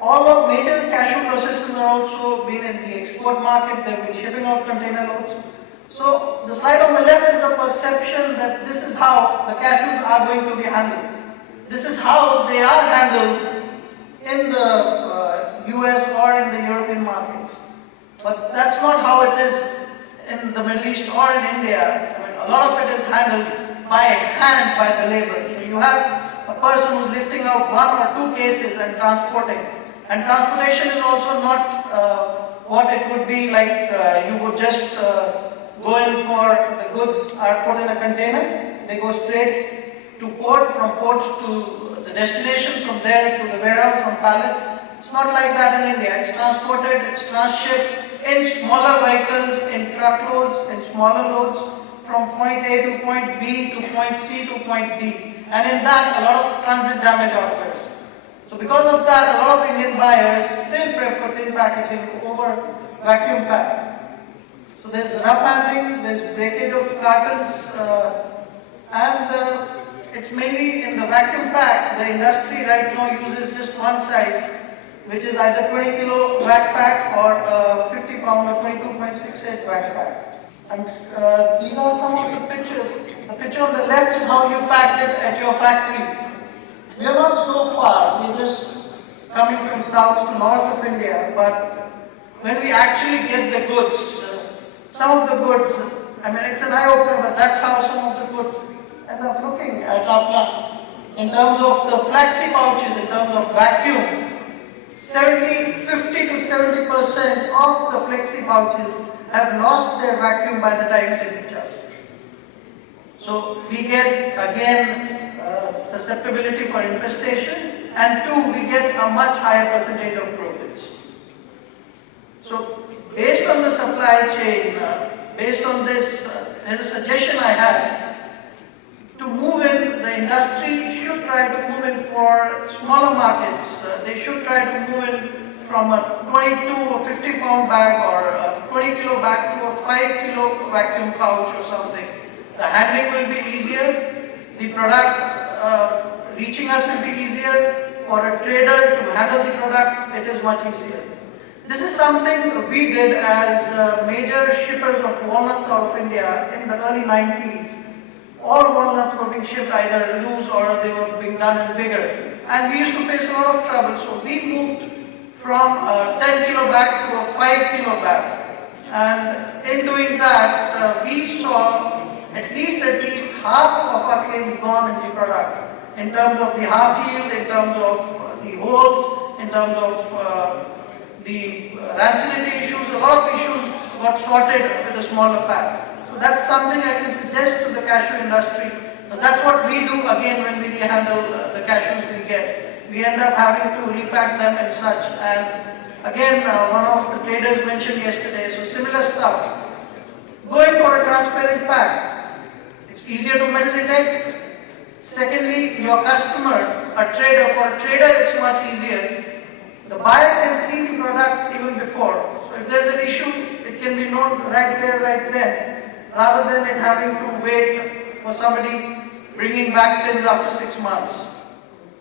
all of major cashew processors are also been in the export market, they've been shipping out container loads. So the slide on the left is the perception that this is how the cashews are going to be handled. This is how they are handled in the US or in the European markets. But that's not how it is in the Middle East or in India. I mean, a lot of it is handled by hand by the labor. So you have a person who's lifting out 1 or 2 cases and transporting. And transportation is also not what it would be like you would just go in for the goods are put in a container, they go straight to port, from port to the destination, from there to the warehouse, from pallets. It's not like that in India. It's transported, it's transshipped in smaller vehicles, in truckloads, in smaller loads, from point A to point B to point C to point D. And in that, a lot of transit damage occurs. So because of that, a lot of Indian buyers still prefer tin packaging over vacuum pack. So there's rough handling, there's breakage of cartons, and it's mainly in the vacuum pack. The industry right now uses just one size, which is either 20 kilo vac pack or 50 pound or 22.68 vac pack. And these are some of the pictures. The picture on the left is how you packed it at your factory. We are not so far, we're just coming from south to north of India, but when we actually get the goods, some of the goods, I mean it's an eye-opener, but that's how some of the goods end up looking at our plant. In terms of the flexi pouches, in terms of vacuum, 50 to 70% of the flexi pouches have lost their vacuum by the time they reach us. So we get again susceptibility for infestation, and 2, we get a much higher percentage of brokers. So based on the supply chain, based on this, there's a suggestion I had to move in. The industry should try to move in for smaller markets. They should try to move in from a 22 or 50 pound bag or a 20 kilo bag to a 5 kilo vacuum pouch or something. The handling will be easier. The product reaching us will be easier. For a trader to handle the product, it is much easier. This is something we did as major shippers of walnuts out of India in the early 90s. All walnuts were being shipped either loose or they were being done in bigger. And we used to face a lot of trouble. So we moved from a 10 kilo bag to a 5 kilo bag. And in doing that, we saw at least half of our claims gone in the product. In terms of the half yield, in terms of the holes, in terms of the rancidity issues, a lot of issues got sorted with a smaller pack. So that's something I can suggest to the cashew industry. So that's what we do again when we handle the cashews we get. We end up having to repack them and such. And again, one of the traders mentioned yesterday, so similar stuff. Going for a transparent pack. It's easier to metal detect. Secondly, your customer, a trader, for a trader it's much easier. The buyer can see the product even before. So if there's an issue, it can be known right there, right then, rather than it having to wait for somebody bringing back tins after 6 months.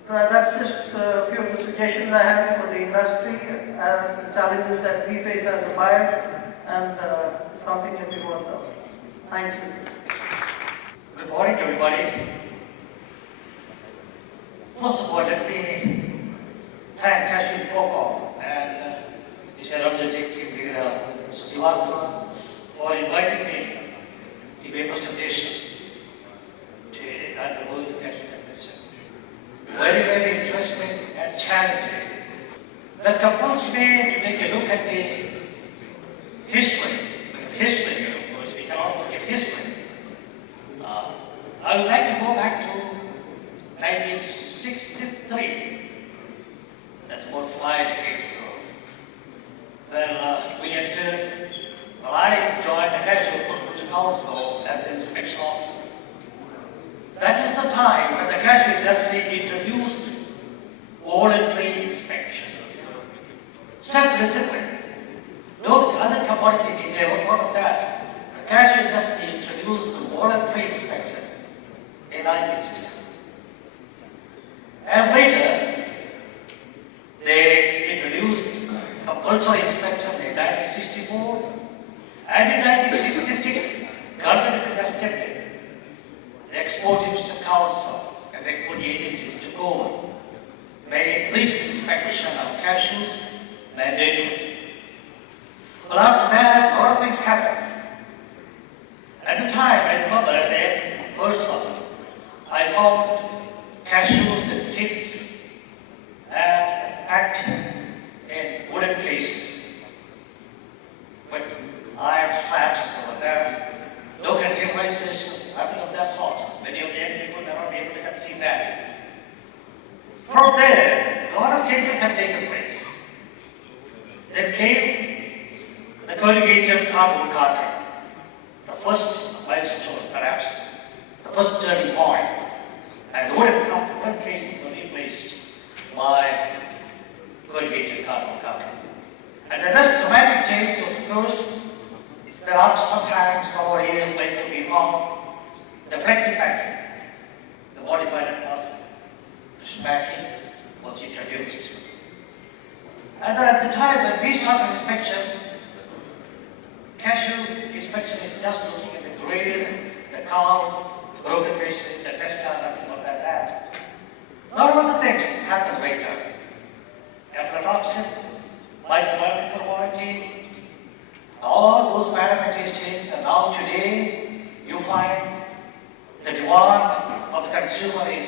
That's just a few of the suggestions I have for the industry and the challenges that we face as a buyer, and something can be worked out. Thank you. Good morning, everybody. First of all, let me thank Cashew Focal and this energetic team leader, Srivastava, for inviting me to give a presentation at the World Cashew Convention. Very, very interesting and challenging. That compels me to take a look at the history. History, of course, we cannot forget history. I would like to go back to 1963. That's about 5 decades ago. When we entered, well, I joined the Cashew Promotion Council at the inspection office. That is the time when the cashew industry introduced voluntary inspection. Self-discipline. No other commodity in India was part of that. The cashew industry introduced voluntary inspection in 1960. And later, they introduced compulsory inspection in 1964. And in 1966, government of India stepped in. The Exporters Council and the export agencies took over, made recent inspection of cashews mandatory. Well, after that, a lot of things happened. At the time, I remember as a person, I found cashews in tins and packed in wooden cases. But iron straps over that. No contamination, nothing of that sort. Many of the young people may not be able to have seen that. From there, a lot of changes have taken place. Then came the corrugated cardboard carton, the first milestone, perhaps, the first turning point, and wooden cases were replaced by corrugated cardboard carton. And the next dramatic change was, of course, that after some time, several years later, we found the flexi packing, the modified packing was introduced. And then at the time when we started inspection, cashew inspection is just looking at the grain, the color, the broken pieces, the texture, nothing more than that. A lot of other things happen later. Aflatoxin, microbiological quality, all those parameters changed, and now today you find the demand of the consumer is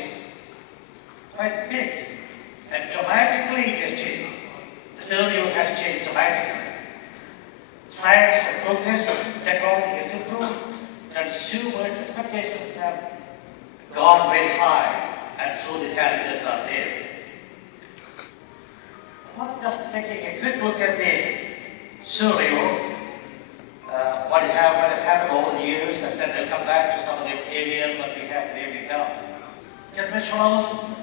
quite big, and dramatically it has changed. The scenario has changed dramatically. Science and progress, technology has improved, consumer expectations have gone very high, and so the challenges are there. Not just taking a quick look at the scenario, what has happened over the years, and then we'll come back to some of the areas that we have really done. Conventional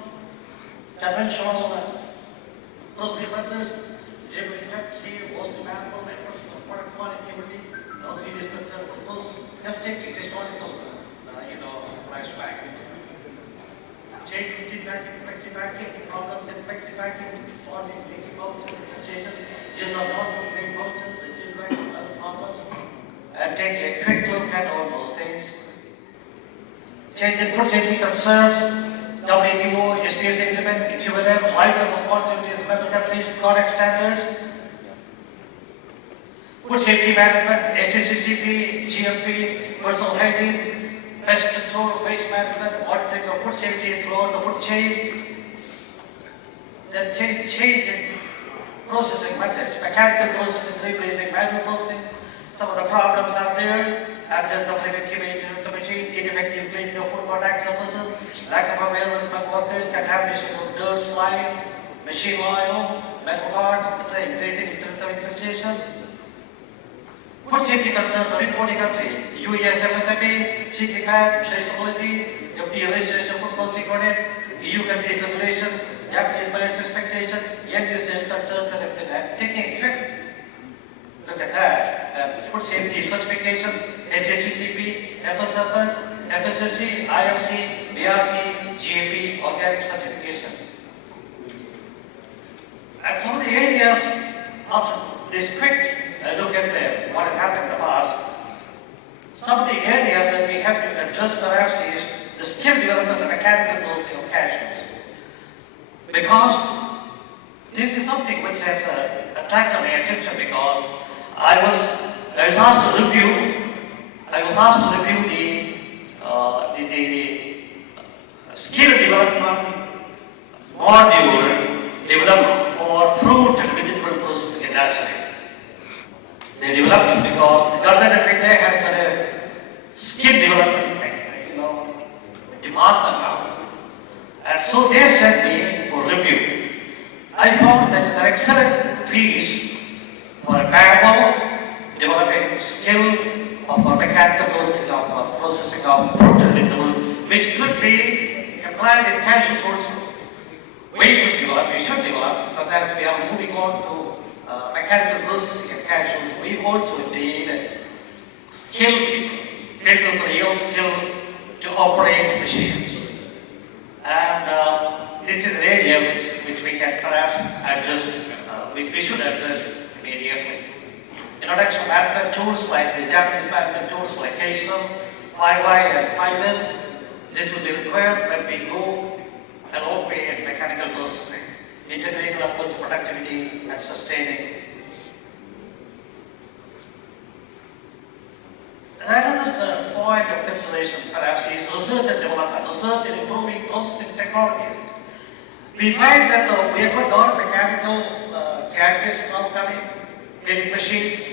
process methods, labor efficiency, most demandable methods of product quality, no serious concern with those. Just taking historical, flashback. Change in packing, flexi packing, problems in flexi packing, forming leaky pouches, station. These are not the big pouches, this is like other problems. And take a quick look at all those things. Change in food safety concerns, WTO, SPS agreement, equivalent, rights and responsibilities, member countries, correct standards. Food safety management, HACCP, GMP, personal hygiene, pest control, waste management, monitoring of food safety throughout the food chain. Then change in processing methods, mechanical processing, replacing manual processing. Some of the problems are there, absence of preventive maintenance of machine, ineffective cleaning of food contact surfaces, lack of awareness among workers, contamination of dirt, slime, machine oil, metal parts, etc., increasing incidence of infestation. Food safety concerns of importing country, US FSMA, CTPAT, traceability, FDA registration of food policy coordinate, EU countries regulation, Japanese buyers expectation, end users concerns that have been taking effect. Look at that. Food safety certification, HACCP, FSFS, FSSC, IFC, BRC, GAP, organic certification. And some of the areas, after this quick look at what has happened in the past, some of the areas that we have to address perhaps is the skill development and mechanical processing of cashews. Because this is something which has attracted my attention because I was asked to review the skill development module developed for fruit and vegetable processing industry. They developed because the government of India has got a skill development department now. And so they sent me for review. I found that it's an excellent piece for a manual developing skill of mechanical processing of fruit and vegetable which could be applied in cashews also. We should develop, because as we are moving on to mechanical processing in cashews, we also need skilled people with real skill to operate machines. And this is an area which we can perhaps address, which we should address immediately. Introduction of management tools like the Japanese management tools like Hazel, 5Y and 5S, this will be required when we go and operate mechanical processing, integrated approach to productivity and sustaining. Another point of consideration perhaps is research and development, research in improving processing technologies. We find that we have got non-mechanical gadgets now coming, milling machines,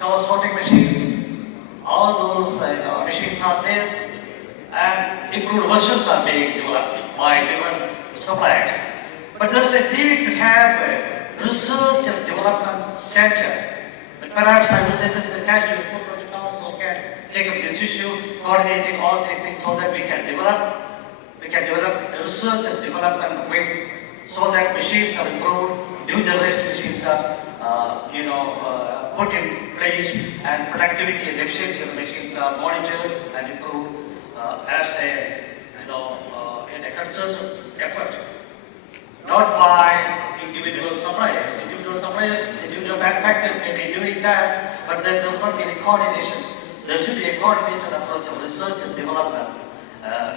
color sorting machines, all those machines are there, and improved versions are being developed by different suppliers. But there is a need to have a research and development center. But perhaps I would suggest the Cashews Corporate Council can take up this issue, coordinating all these things so that we can develop a research and development wing so that machines are improved, new generation machines are put in place, and productivity and efficiency of the machines are monitored and improved as in a concerted effort, not by individual suppliers. Individual manufacturers may be doing that, but there will not be a coordination. There should be a coordinated approach of research and development.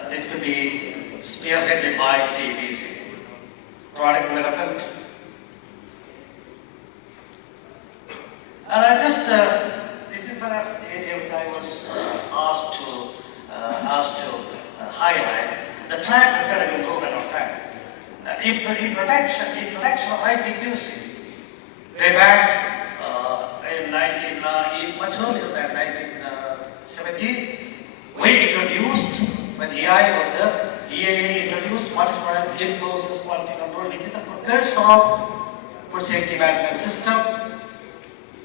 It could be spearheaded by CETC. Product development. And I just, this is perhaps the area which I was asked to highlight. The track has got to be improvement on time. Introduction of IPQC, way back in much earlier than 1970, we introduced, when EI was there, EAA introduced what is called as in-process quality control, which is the precursor of food safety management system.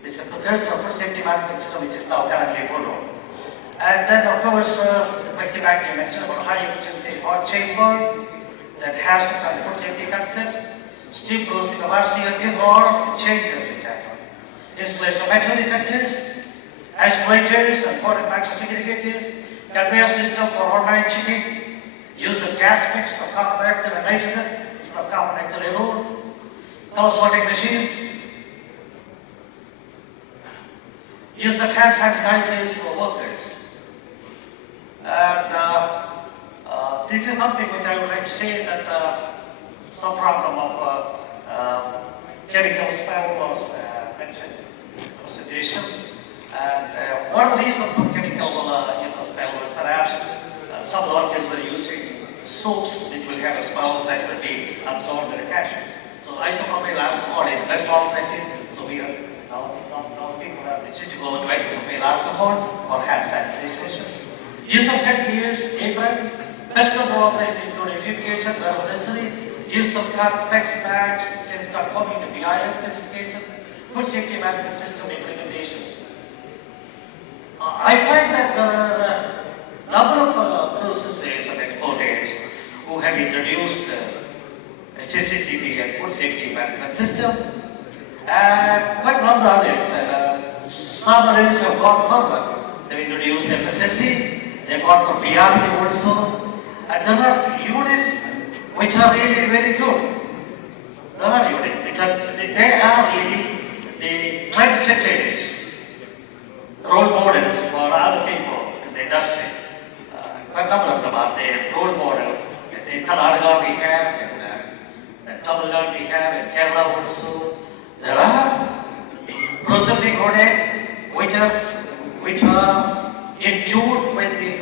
This is the precursor of food safety management system, which is now currently followed. And then, of course, back you mentioned about high efficiency hot chamber that has some kind of food safety concepts. Steam processing of RCL is all changes which happen. Installation of metal detectors, actuators and foreign microsegregators, conveyor system for online checking, use of gas mix of carbon dioxide and nitrogen instead of carbon dioxide alone, color sorting machines, use of hand sanitizers for workers. And this is something which I would like to say that some problem of chemical smell was mentioned in the presentation. And one of the reasons for chemical smell was perhaps some of the workers were using soaps which will have a smell that will be absorbed in the cashews. So isopropyl alcohol is less alternative. So we are now people have decided to go to isopropyl alcohol or hand sanitization. Use of headgears, aprons, best control operations including irrigation where necessary, use of complex bags which is conforming to BIS specification, food safety management system implementation. I find that there are a number of processors and exporters who have introduced HACCP and food safety management system, and quite a number of others. Some others have gone further. They've introduced FSSC. They got for BRC also, and there are units which are really very good. There are units which are, they are really the trendsetters, role models for other people in the industry. Quite a number of them are there, role models. In Karnataka we have, in Tamil Nadu we have, in Kerala also. There are processing units which are in tune with the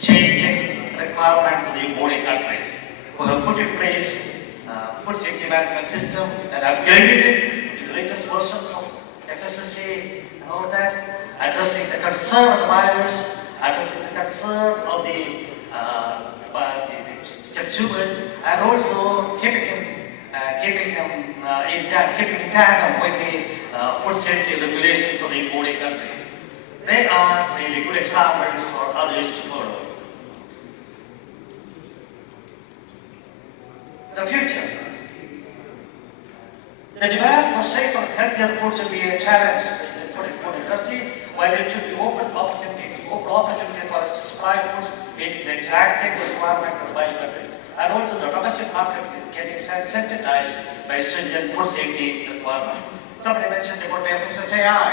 changing requirements of the importing countries, who have put in place food safety management system and upgraded it to the latest versions of FSSA and all that, addressing the concern of the buyers, addressing the concern of the consumers, and also keeping in tandem with the food safety regulations of the importing countries. They are really good examples for others to follow. the future. The demand for safer and healthier foods will be a challenge for the food industry, while it should be open opportunity for us to supply foods meeting the exacting requirement of the buying country. And also the domestic market is getting sensitized by stringent food safety requirement. Somebody mentioned about FSSAI.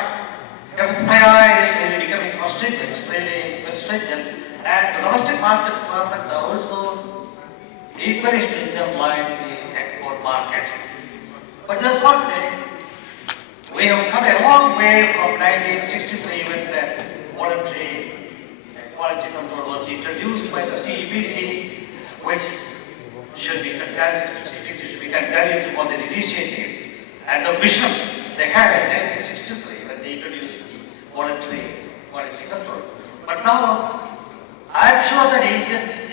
FSSAI is really becoming more stringent, it's really very stringent, and the domestic market requirements are also equally stringent like the export market. But there's one thing, we have come a long way from 1963 when the voluntary quality control was introduced by the CEPC, which should be congratulated for the initiative and the vision they had in 1963 when they introduced the voluntary quality control. But now, I'm sure that the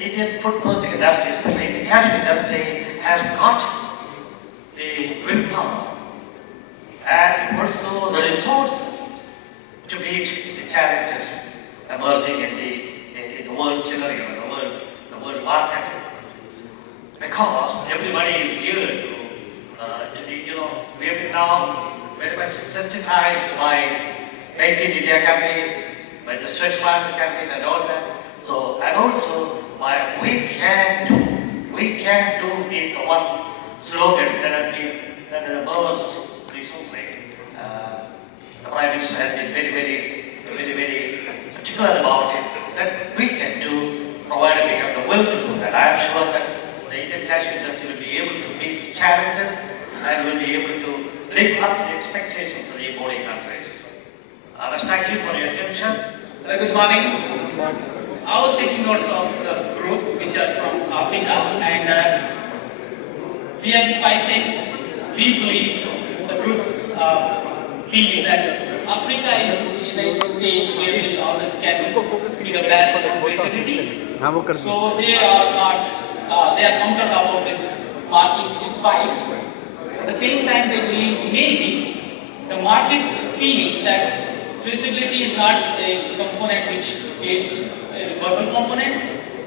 Indian food processing industry, especially the catering industry, has got the willpower and also the resources to meet the challenges emerging in the world scenario, the world market. Because everybody is geared to we have been now very much sensitized by Make in India campaign, by the Stretch Market campaign and all that. So, and also by we can do is the one slogan that has emerged recently. The Prime Minister has been very particular about it, that we can do, provided we have the will to do that. I am sure that the Indian cashew industry will be able to meet the challenges and will be able to live up to the expectations of the importing countries. I must thank you for your attention. Good morning. I was taking notes of the group which are from Africa, and we have these 5 things. We believe, the group feels that Africa is in a stage where it always can be the best for traceability. So they are not, they are counted about this market which is 5. At the same time, they believe maybe the market feels that traceability is not a component which is a verbal component.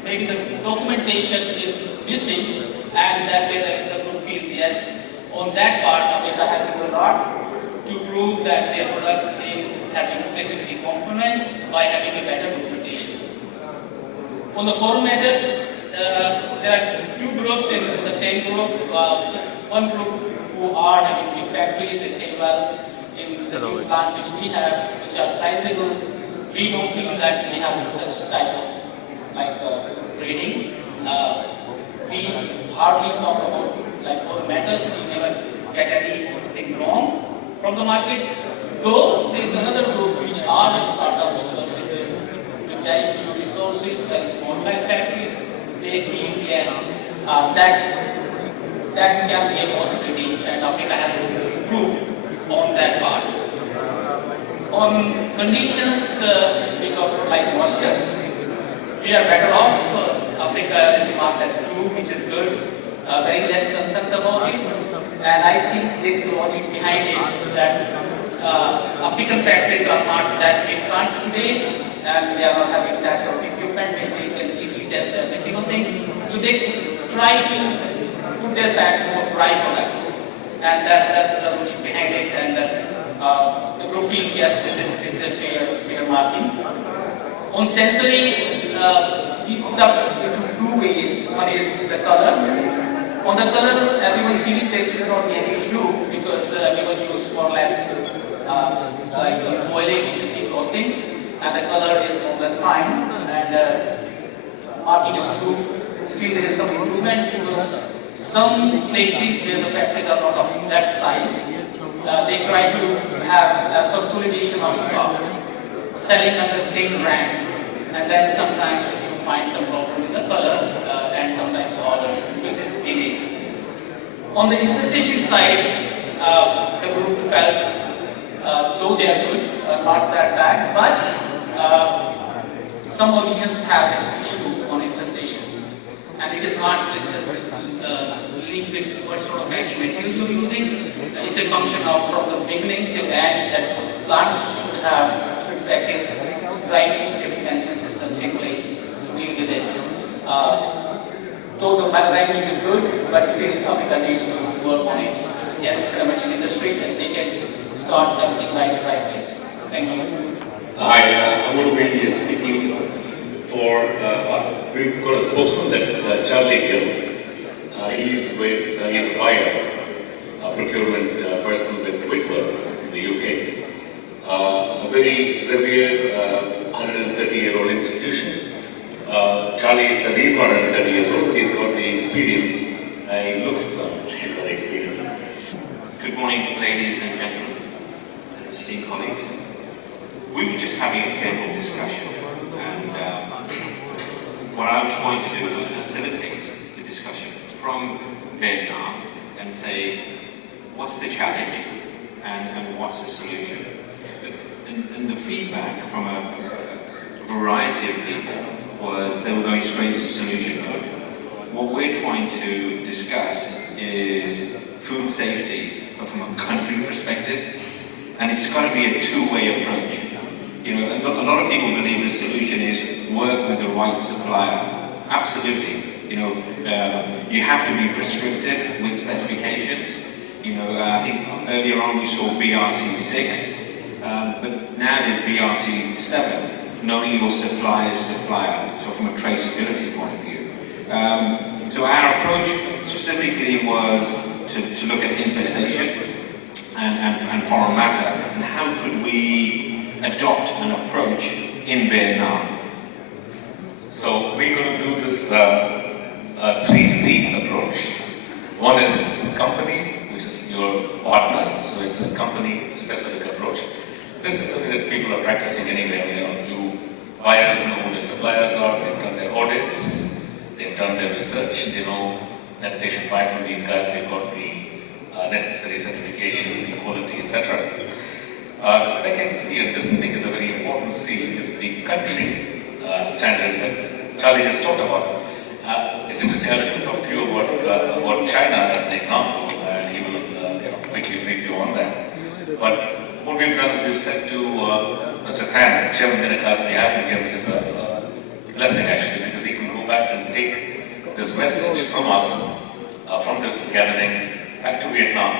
Maybe the documentation is missing, and that's where the group feels yes. On that part, Africa has to do a lot to prove that their product is having traceability component by having a better documentation. On the foreign matters, there are 2 groups in the same group. One group who are having big factories, they say, well, in the new plants which we have, which are sizable, we don't feel that we have such type of grading. We hardly talk about foreign matters, we never get anything wrong from the markets. Though there is another group which are startups with very few resources, very small factories, they feel yes, that can be a possibility, and Africa has to prove on that part. On conditions, we talk about like moisture. We are better off. Africa is marked as 2, which is good. Very less concerns about it. And I think there is a logic behind it that African factories are not that big plants today, and they are not having that sort of equipment where they can easily test every single thing. So they try to put their packs more dry products. And that's the logic behind it. And the group feels yes, this is a fair marking. On sensory, we put up into 2 ways. One is the color. On the color, everyone feels there should not be an issue because everyone use more or less oiling, which is deep roasting, and the color is more or less fine. And marking is true. Still, there is some improvements because some places where the factories are not of that size, they try to have a consolidation of stocks, selling under the same brand, and then sometimes you find some problem with the color and sometimes the order, which is delays. On the infestation side, the group felt, though they are good, not that bad, but some regions have this issue on infestations, and it is not just linked with what sort of packing material you're using. It's a function of from the beginning till end that plants should practice right food safety management systems in place to deal with it. though the ranking is good, but still Africa needs to work on it. Yes, emerging industry, and they can start everything right at the right place. Thank you. Hi, I'm going to be speaking for, we've got a spokesman, that's Charlie Gill. He's a buyer, procurement person with Whitworths in the UK. A very revered 130-year-old institution. Charlie says he's not 130 years old, he's got the experience. He looks, he's got the experience. Good morning, ladies and gentlemen, and esteemed colleagues. We were just having a general discussion, and what I was trying to do was facilitate the discussion from Vietnam and say, what's the challenge and what's the solution? And the feedback from a variety of people was they were going straight to solution mode. What we're trying to discuss is food safety, but from a country perspective, and it's got to be a two-way approach. You know, a lot of people believe the solution is work with the right supplier. Absolutely. You know, you have to be prescriptive with specifications. You know, I think earlier on we saw BRC 6, but now there's BRC 7, knowing your supplier's supplier, so from a traceability point of view. So our approach specifically was to look at infestation and foreign matter, and how could we adopt an approach in Vietnam. So we're going to do this 3C approach. One is company, which is your partner, so it's a company-specific approach. This is something that people are practicing anyway. You know, buyers know who the suppliers are, they've done their audits, they've done their research, they know that they should buy from these guys, they've got the necessary certification, the quality, etc. The second C, and this I think is a very important C, is the country standards that Charlie just talked about. It's interesting, I'll talk to you about China as an example, and he will quickly brief you on that. But what we've done is we've said to Mr. Tan, Chairman Minicast, we have him here, which is a blessing actually, because he can go back and take this message from us, from this gathering, back to Vietnam,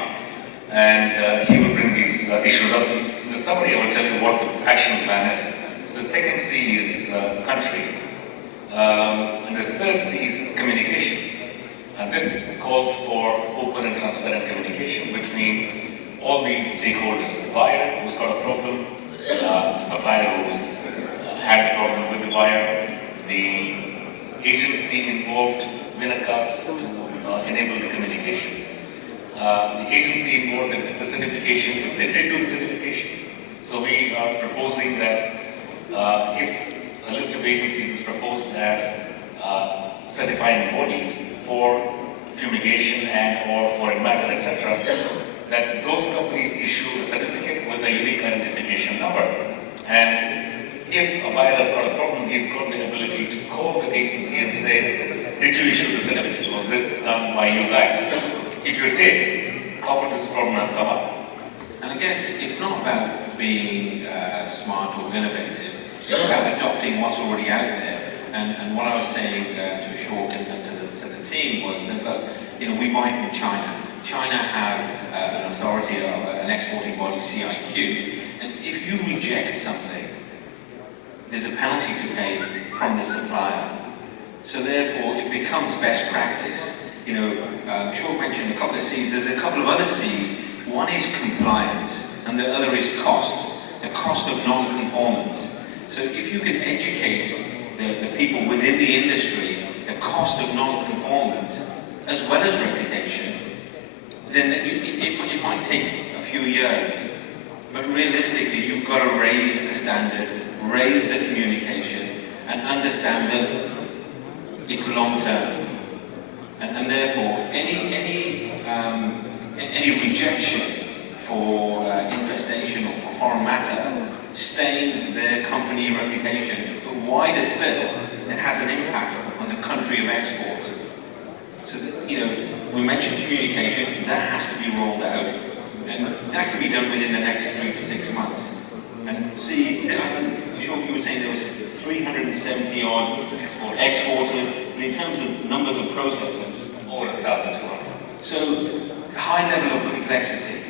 and he will bring these issues up. In the summary, I will tell you what the action plan is. The second C is country, and the third C is communication. And this calls for open and transparent communication between all these stakeholders: the buyer who's got a problem, the supplier who's had the problem with the buyer, the agency involved, Minicast, to enable the communication. The agency involved in the certification, if they did do the certification. So we are proposing that if a list of agencies is proposed as certifying bodies for fumigation and or foreign matter, etc., that those companies issue a certificate with a unique identification number. And if a buyer has got a problem, he's got the ability to call the agency and say, did you issue the certificate? Was this done by you guys? If you did, how would this problem have come up? And I guess it's not about being smart or innovative, it's about adopting what's already out there. And what I was saying to Ashok and to the team was that, look, you know, we buy from China. China have an authority, an exporting body, CIQ, and if you reject something, there's a penalty to pay from the supplier. So therefore, it becomes best practice. You know, Ashok mentioned a couple of C's. There's a couple of other C's. One is compliance, and the other is cost. The cost of non-conformance. So if you can educate the people within the industry, the cost of non-conformance, as well as reputation, then it might take a few years. But realistically, you've got to raise the standard, raise the communication, and understand that it's long-term. And therefore, any rejection for infestation or for foreign matter stains their company reputation. But wider still, it has an impact on the country of export. So, you know, we mentioned communication, that has to be rolled out. And that can be done within the next 3 to 6 months. And see, I think, Ashok, you were saying there was 370 odd exporters but in terms of numbers of processors, Over 1,200. so high level of complexity.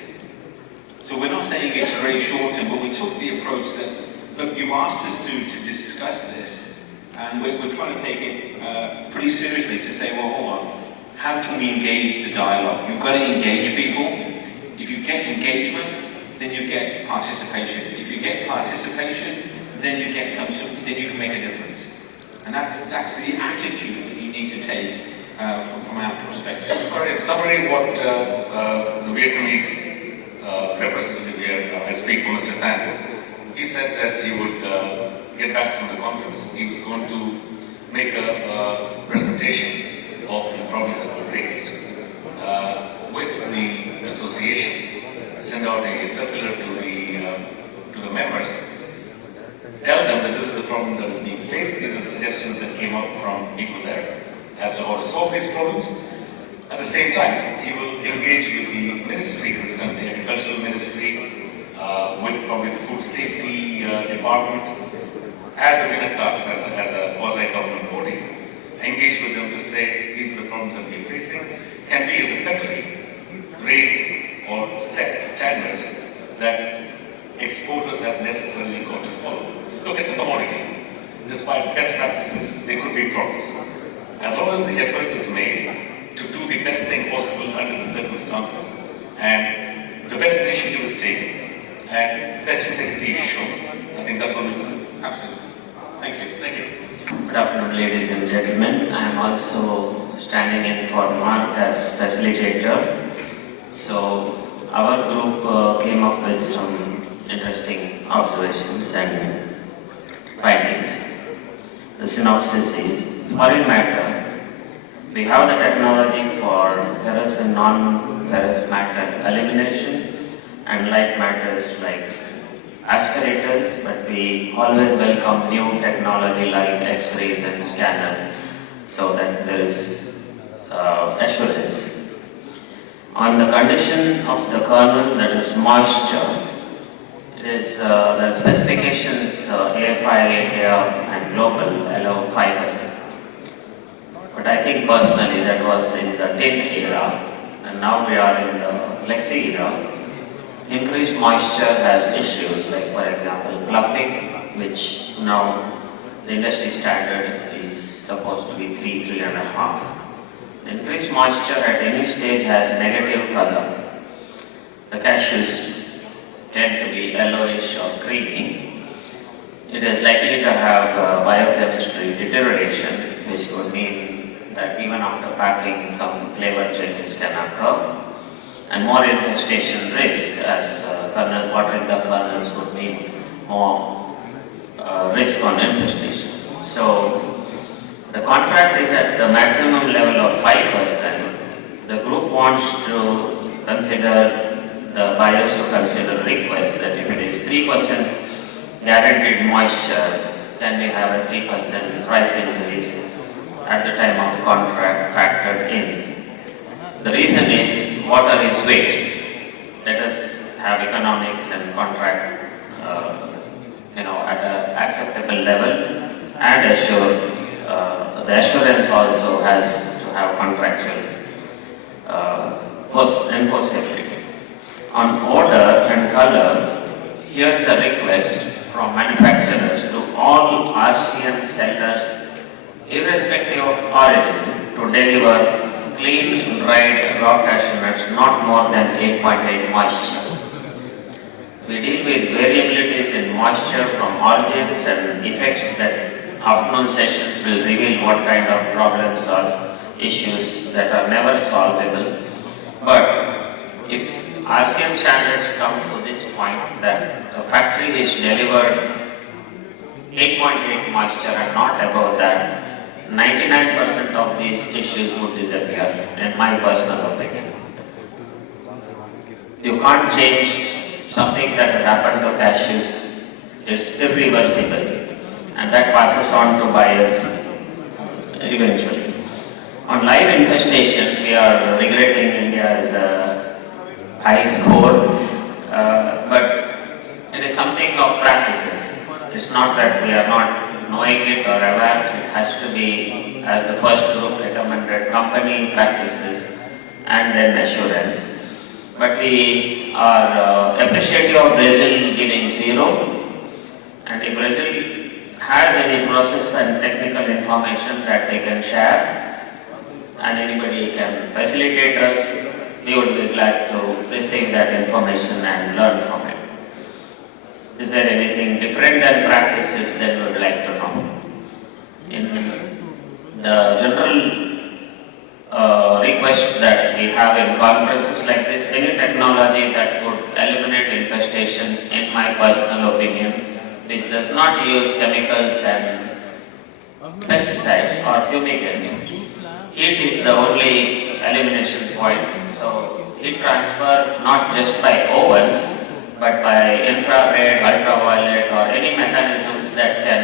So we're not saying it's very short term, but we took the approach that, look, you've asked us to discuss this, and we're trying to take it pretty seriously to say, well, hold on, how can we engage the dialogue? You've got to engage people. If you get engagement, then you get participation. If you get participation, then you get then you can make a difference. And that's the attitude that you need to take from our perspective. But in summary, what the Vietnamese representative here, I speak for Mr. Tan, he said that he would get back from the conference. He was going to make a presentation of the problems that were raised with the association, send out a circular to the members, tell them that this is the problem that is being faced. These are suggestions that came up from people there as to how to solve these problems. At the same time, he will engage with the ministry concerned, the agricultural ministry, with probably the food safety department, as a Vinakas, as a quasi-government body, engage with them to say these are the problems that we are facing. Can we as a country raise or set standards that exporters have necessarily got to follow? Look, it's a commodity. Despite best practices, there could be problems. As long as the effort is made to do the best thing possible under the circumstances, and the best initiative is taken, and best integrity is shown, I think that's what we do. Absolutely. Thank you. Thank you. Good afternoon, ladies and gentlemen. I am also standing in for Mark as facilitator. So, our group came up with some interesting observations and findings. The synopsis is, foreign matter, we have the technology for ferrous and non-ferrous matter elimination and light matters like aspirators, but we always welcome new technology like X-rays and scanners so that there is assurance. On the condition of the kernel, that is moisture, it is the specifications AFI, APA and global allow 5%. But I think personally that was in the tin era, and now we are in the flexi era. Increased moisture has issues like, for example, plumping, which now the industry standard is supposed to be 3.5. Increased moisture at any stage has negative color. The cashews tend to be yellowish or creamy. It is likely to have biochemistry deterioration, which would mean that even after packing, some flavor changes can occur. And more infestation risk, as watering the kernels would mean more risk on infestation. So the contract is at the maximum level of 5%. The group wants to consider, the buyers to consider request that if it is 3% guaranteed moisture, then we have a 3% price increase at the time of contract factored in. The reason is water is weight. Let us have economics and contract at an acceptable level, and assure the assurance also has to have contractual enforceability. On odor and color, here is a request from manufacturers to all RCN sellers, irrespective of origin, to deliver clean, dried raw cashew nuts not more than 8.8 moisture. We deal with variabilities in moisture from origins and effects that afternoon sessions will reveal what kind of problems or issues that are never solvable. But if RCN standards come to this point that a factory is delivered 8.8 moisture and not above that, 99% of these issues would disappear, in my personal opinion. You can't change something that has happened to cashews. It's irreversible, and that passes on to buyers eventually. On live infestation, we are regretting India's high score, but it is something of practices. It's not that we are not knowing it or aware. It has to be as the first group recommended company practices and then assurance. But we are appreciative of Brazil giving 0, and if Brazil has any process and technical information that they can share and anybody can facilitate us, we would be glad to receive that information and learn from it. Is there anything different than practices that you would like to know? In the general request that we have in conferences like this, any technology that would eliminate infestation, in my personal opinion, which does not use chemicals and pesticides or fumigants. Heat is the only elimination point. So heat transfer not just by ovens, but by infrared, ultraviolet or any mechanisms that can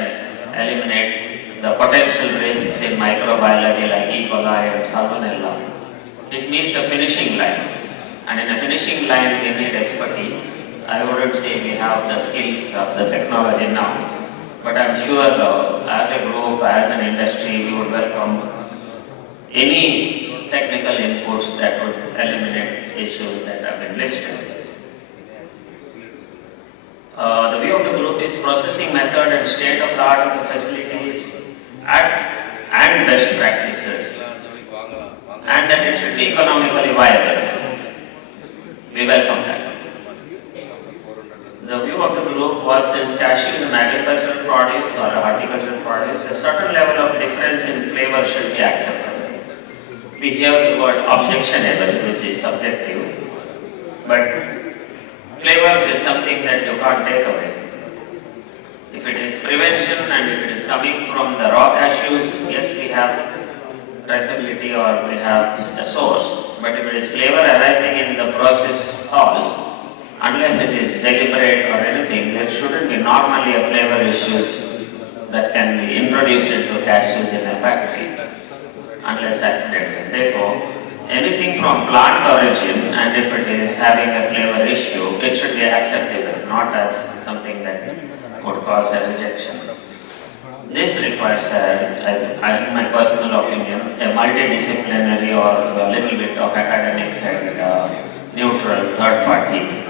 eliminate the potential risks in microbiology like E. coli and salmonella. It needs a finishing line, and in a finishing line we need expertise. I wouldn't say we have the skills of the technology now, but I'm sure as a group, as an industry, we would welcome any technical inputs that would eliminate issues that have been listed. The view of the group is processing method and state of the art of the facilities and best practices, and that it should be economically viable. We welcome that. The view of the group was since cashews and agricultural produce or horticultural produce, a certain level of difference in flavor should be acceptable. We hear the word objectionable, which is subjective, but flavor is something that you can't take away. If it is prevention and if it is coming from the raw cashews, yes, we have traceability or we have a source, but if it is flavor arising in the process halls, unless it is deliberate or anything, there shouldn't be normally a flavor issues that can be introduced into cashews in a factory, unless accidental. Therefore, anything from plant origin, and if it is having a flavor issue, it should be acceptable, not as something that would cause a rejection. This requires, in my personal opinion, a multidisciplinary or a little bit of academic and neutral third-party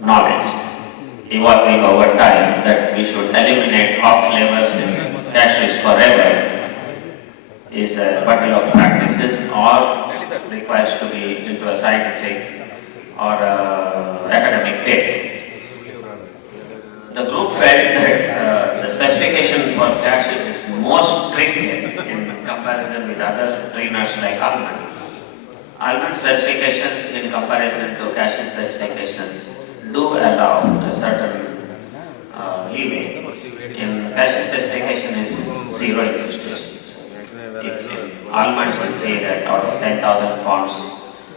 knowledge evolving over time that we should eliminate off flavors in cashews forever is a bundle of practices or requires to be into a scientific or academic paper. The group felt that the specification for cashews is most stringent in comparison with other tree nuts like almond. Almond specifications in comparison to cashew specifications do allow a certain leeway. In cashew specification is 0 infestation. If in almonds we say that out of 10,000 pounds,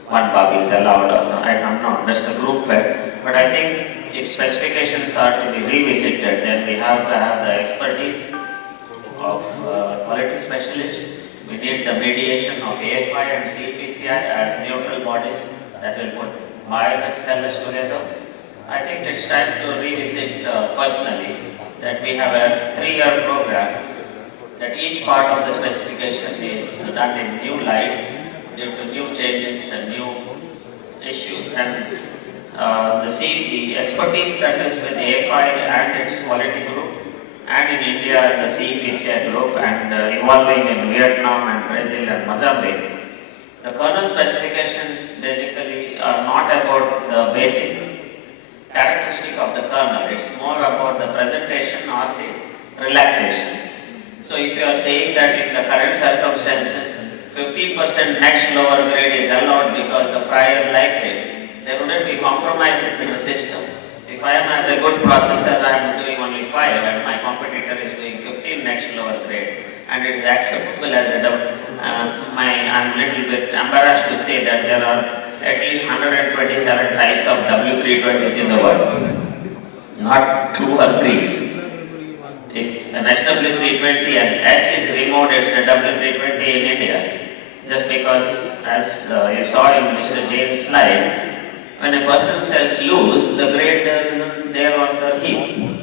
1 bug is allowed or something, I don't know, that's the group fed. But I think if specifications are to be revisited, then we have to have the expertise of quality specialists. We need the mediation of AFI and CPCI as neutral bodies that will put buyers and sellers together. I think it's time to revisit personally that we have a 3-year program, that each part of the specification is done in new light due to new changes and new issues. And the expertise that is with AFI and its quality group, and in India the CPCI group, and evolving in Vietnam and Brazil and Mozambique. The kernel specifications basically are not about the basic characteristic of the kernel, it's more about the presentation or the relaxation. So if you are saying that in the current circumstances, 15% next lower grade is allowed because the fryer likes it, there wouldn't be compromises in the system. If I am as a good processor, I am doing only 5 and my competitor is doing 15 next lower grade, and it is acceptable as a I'm a little bit embarrassed to say that there are at least 127 types of W320s in the world, not 2 or 3. If an SW320 and S is removed, it's a W320 in India. Just because, as you saw in Mr. Jain's slide, when a person says loose, the grade isn't there on the heap.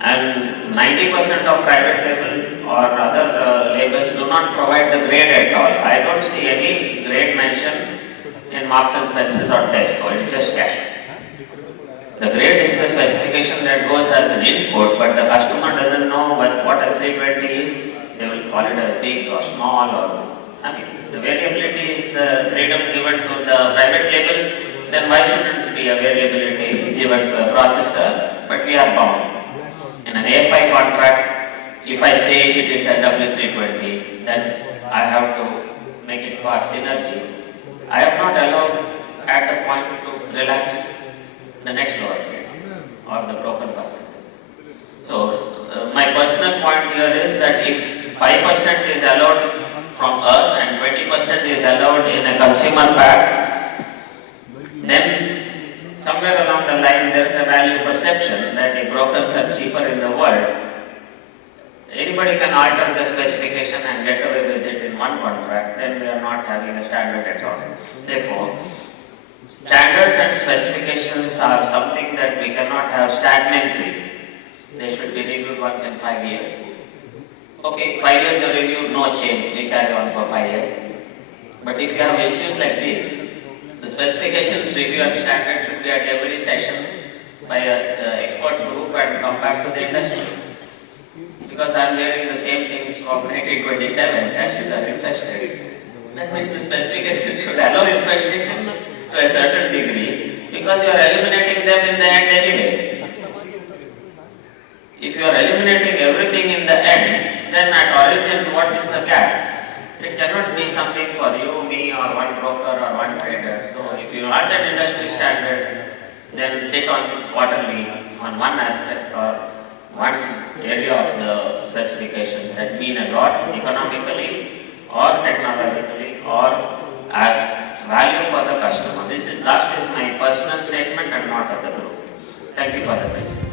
And 90% of private label or other labels do not provide the grade at all. I don't see any grade mention in Marks and Spencer's or Tesco. It is just cash. The grade is the specification that goes as an input, but the customer doesn't know what a 320 is. They will call it as big or small, or the variability is freedom given to the private label. Then why shouldn't it be a variability given to a processor? But we are bound. In an AFI contract, if I say it is a W320, then I have to make it for synergy. I am not allowed at the point to relax the next lower grade or the broken percentage. So my personal point here is that if 5% is allowed from us and 20% is allowed in a consumer pack, then somewhere along the line there is a value perception that the brokers are cheaper in the world. Anybody can alter the specification and get away with it in one contract, then we are not having a standard at all. Therefore, standards and specifications are something that we cannot have stagnancy. They should be reviewed once in 5 years. Okay, 5 years of review, no change, we carry on for 5 years. But if you have issues like this, the specifications review and standards should be at every session by an expert group and come back to the industry. Because I am hearing the same things from 1927, cashews are infested. That means the specification should allow infestation to a certain degree, because you are eliminating them in the end anyway. If you are eliminating everything in the end, then at origin what is the cap? It cannot be something for you, me, or one broker or one trader. So if you want an industry standard, then sit on quarterly on one aspect or one area of the specifications that mean a lot economically or technologically or as value for the customer. This is my personal statement and not of the group. Thank you for the question.